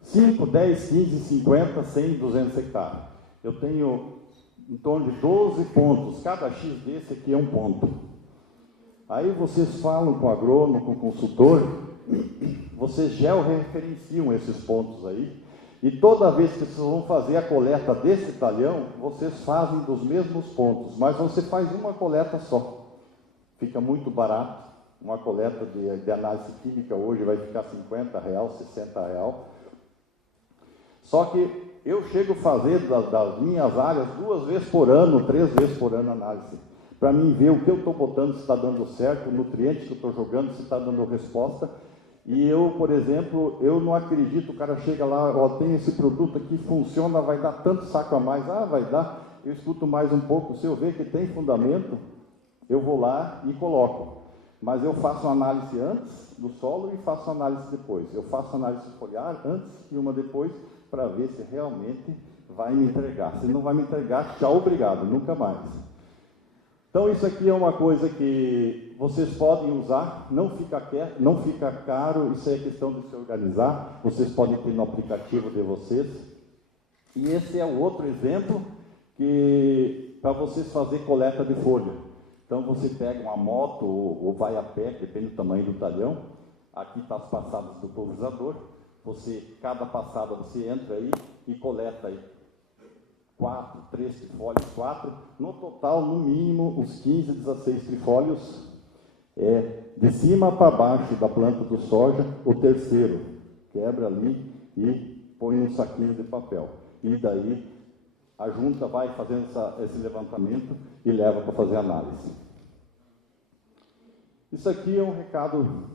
5, 10, 15, 50, 100, 200 hectares. Eu tenho em torno de 12 pontos, cada X desse aqui é um ponto. Aí vocês falam com o agrônomo, com o consultor, vocês georreferenciam esses pontos aí, e toda vez que vocês vão fazer a coleta desse talhão, vocês fazem dos mesmos pontos, mas você faz uma coleta só. Fica muito barato, uma coleta de análise química hoje vai ficar R$50, R$60. Só que eu chego a fazer das minhas áreas 2 vezes por ano, 3 vezes por ano análise, para mim ver o que eu estou botando, se está dando certo, o nutriente que eu estou jogando, se está dando resposta. E eu, por exemplo, eu não acredito, o cara chega lá, ó, tem esse produto aqui, funciona, vai dar tanto saco a mais, vai dar, eu escuto mais um pouco, se eu ver que tem fundamento, eu vou lá e coloco. Mas eu faço uma análise antes do solo e faço uma análise depois. Eu faço análise foliar antes e uma depois, para ver se realmente vai me entregar. Se não vai me entregar, tchau, obrigado, nunca mais. Então isso aqui é uma coisa que vocês podem usar, não fica caro, isso é questão de se organizar, vocês podem ter no aplicativo de vocês. E esse é o outro exemplo que para vocês fazer coleta de folha. Então você pega uma moto ou vai a pé, depende do tamanho do talhão. Aqui está as passadas do pulverizador. Cada passada você entra aí, e coleta aí 3 trifólios, 4, no total, no mínimo, uns 15, 16 trifólios, de cima para baixo da planta do soja, o terceiro, quebra ali e põe num saquinho de papel. E daí a junta vai fazendo esse levantamento e leva para fazer análise. Isso aqui é um recado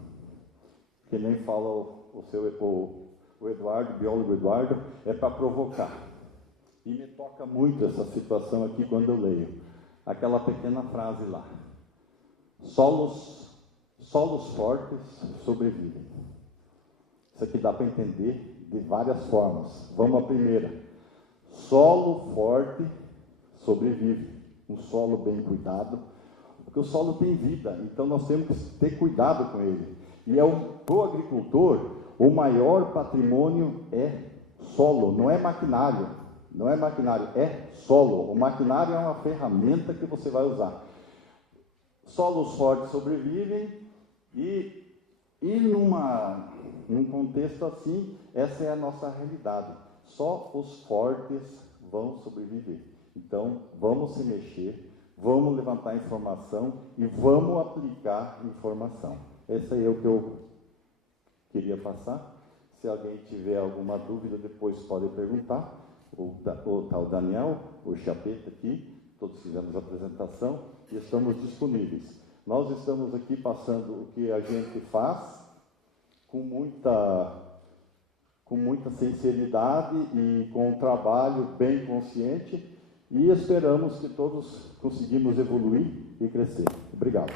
que nem fala o Eduardo, o biólogo Eduardo, é para provocar. E me toca muito essa situação aqui quando eu leio. Aquela pequena frase lá. Solos fortes sobrevivem. Isso aqui dá para entender de várias formas. Vamos à primeira. Solo forte sobrevive. Um solo bem cuidado. Porque o solo tem vida, então nós temos que ter cuidado com ele. E para o agricultor, o maior patrimônio é solo, não é maquinário. Não é maquinário, é solo. O maquinário é uma ferramenta que você vai usar. Solos fortes sobrevivem e num contexto assim, essa é a nossa realidade. Só os fortes vão sobreviver. Então, vamos se mexer, vamos levantar informação e vamos aplicar informação. Esse aí é o que eu queria passar. Se alguém tiver alguma dúvida, depois pode perguntar. O Daniel, o Chapeta aqui, todos fizemos a apresentação e estamos disponíveis. Nós estamos aqui passando o que a gente faz com muita sinceridade e com um trabalho bem consciente e esperamos que todos conseguimos evoluir e crescer. Obrigado.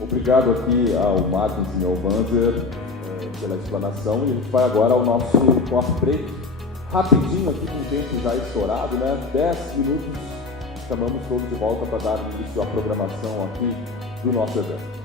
Obrigado aqui ao Martin e ao Vanzer pela explanação, e a gente vai agora ao nosso coffee break, rapidinho aqui com o tempo já estourado, né? 10 minutos, chamamos todos de volta para dar início à programação aqui do nosso evento.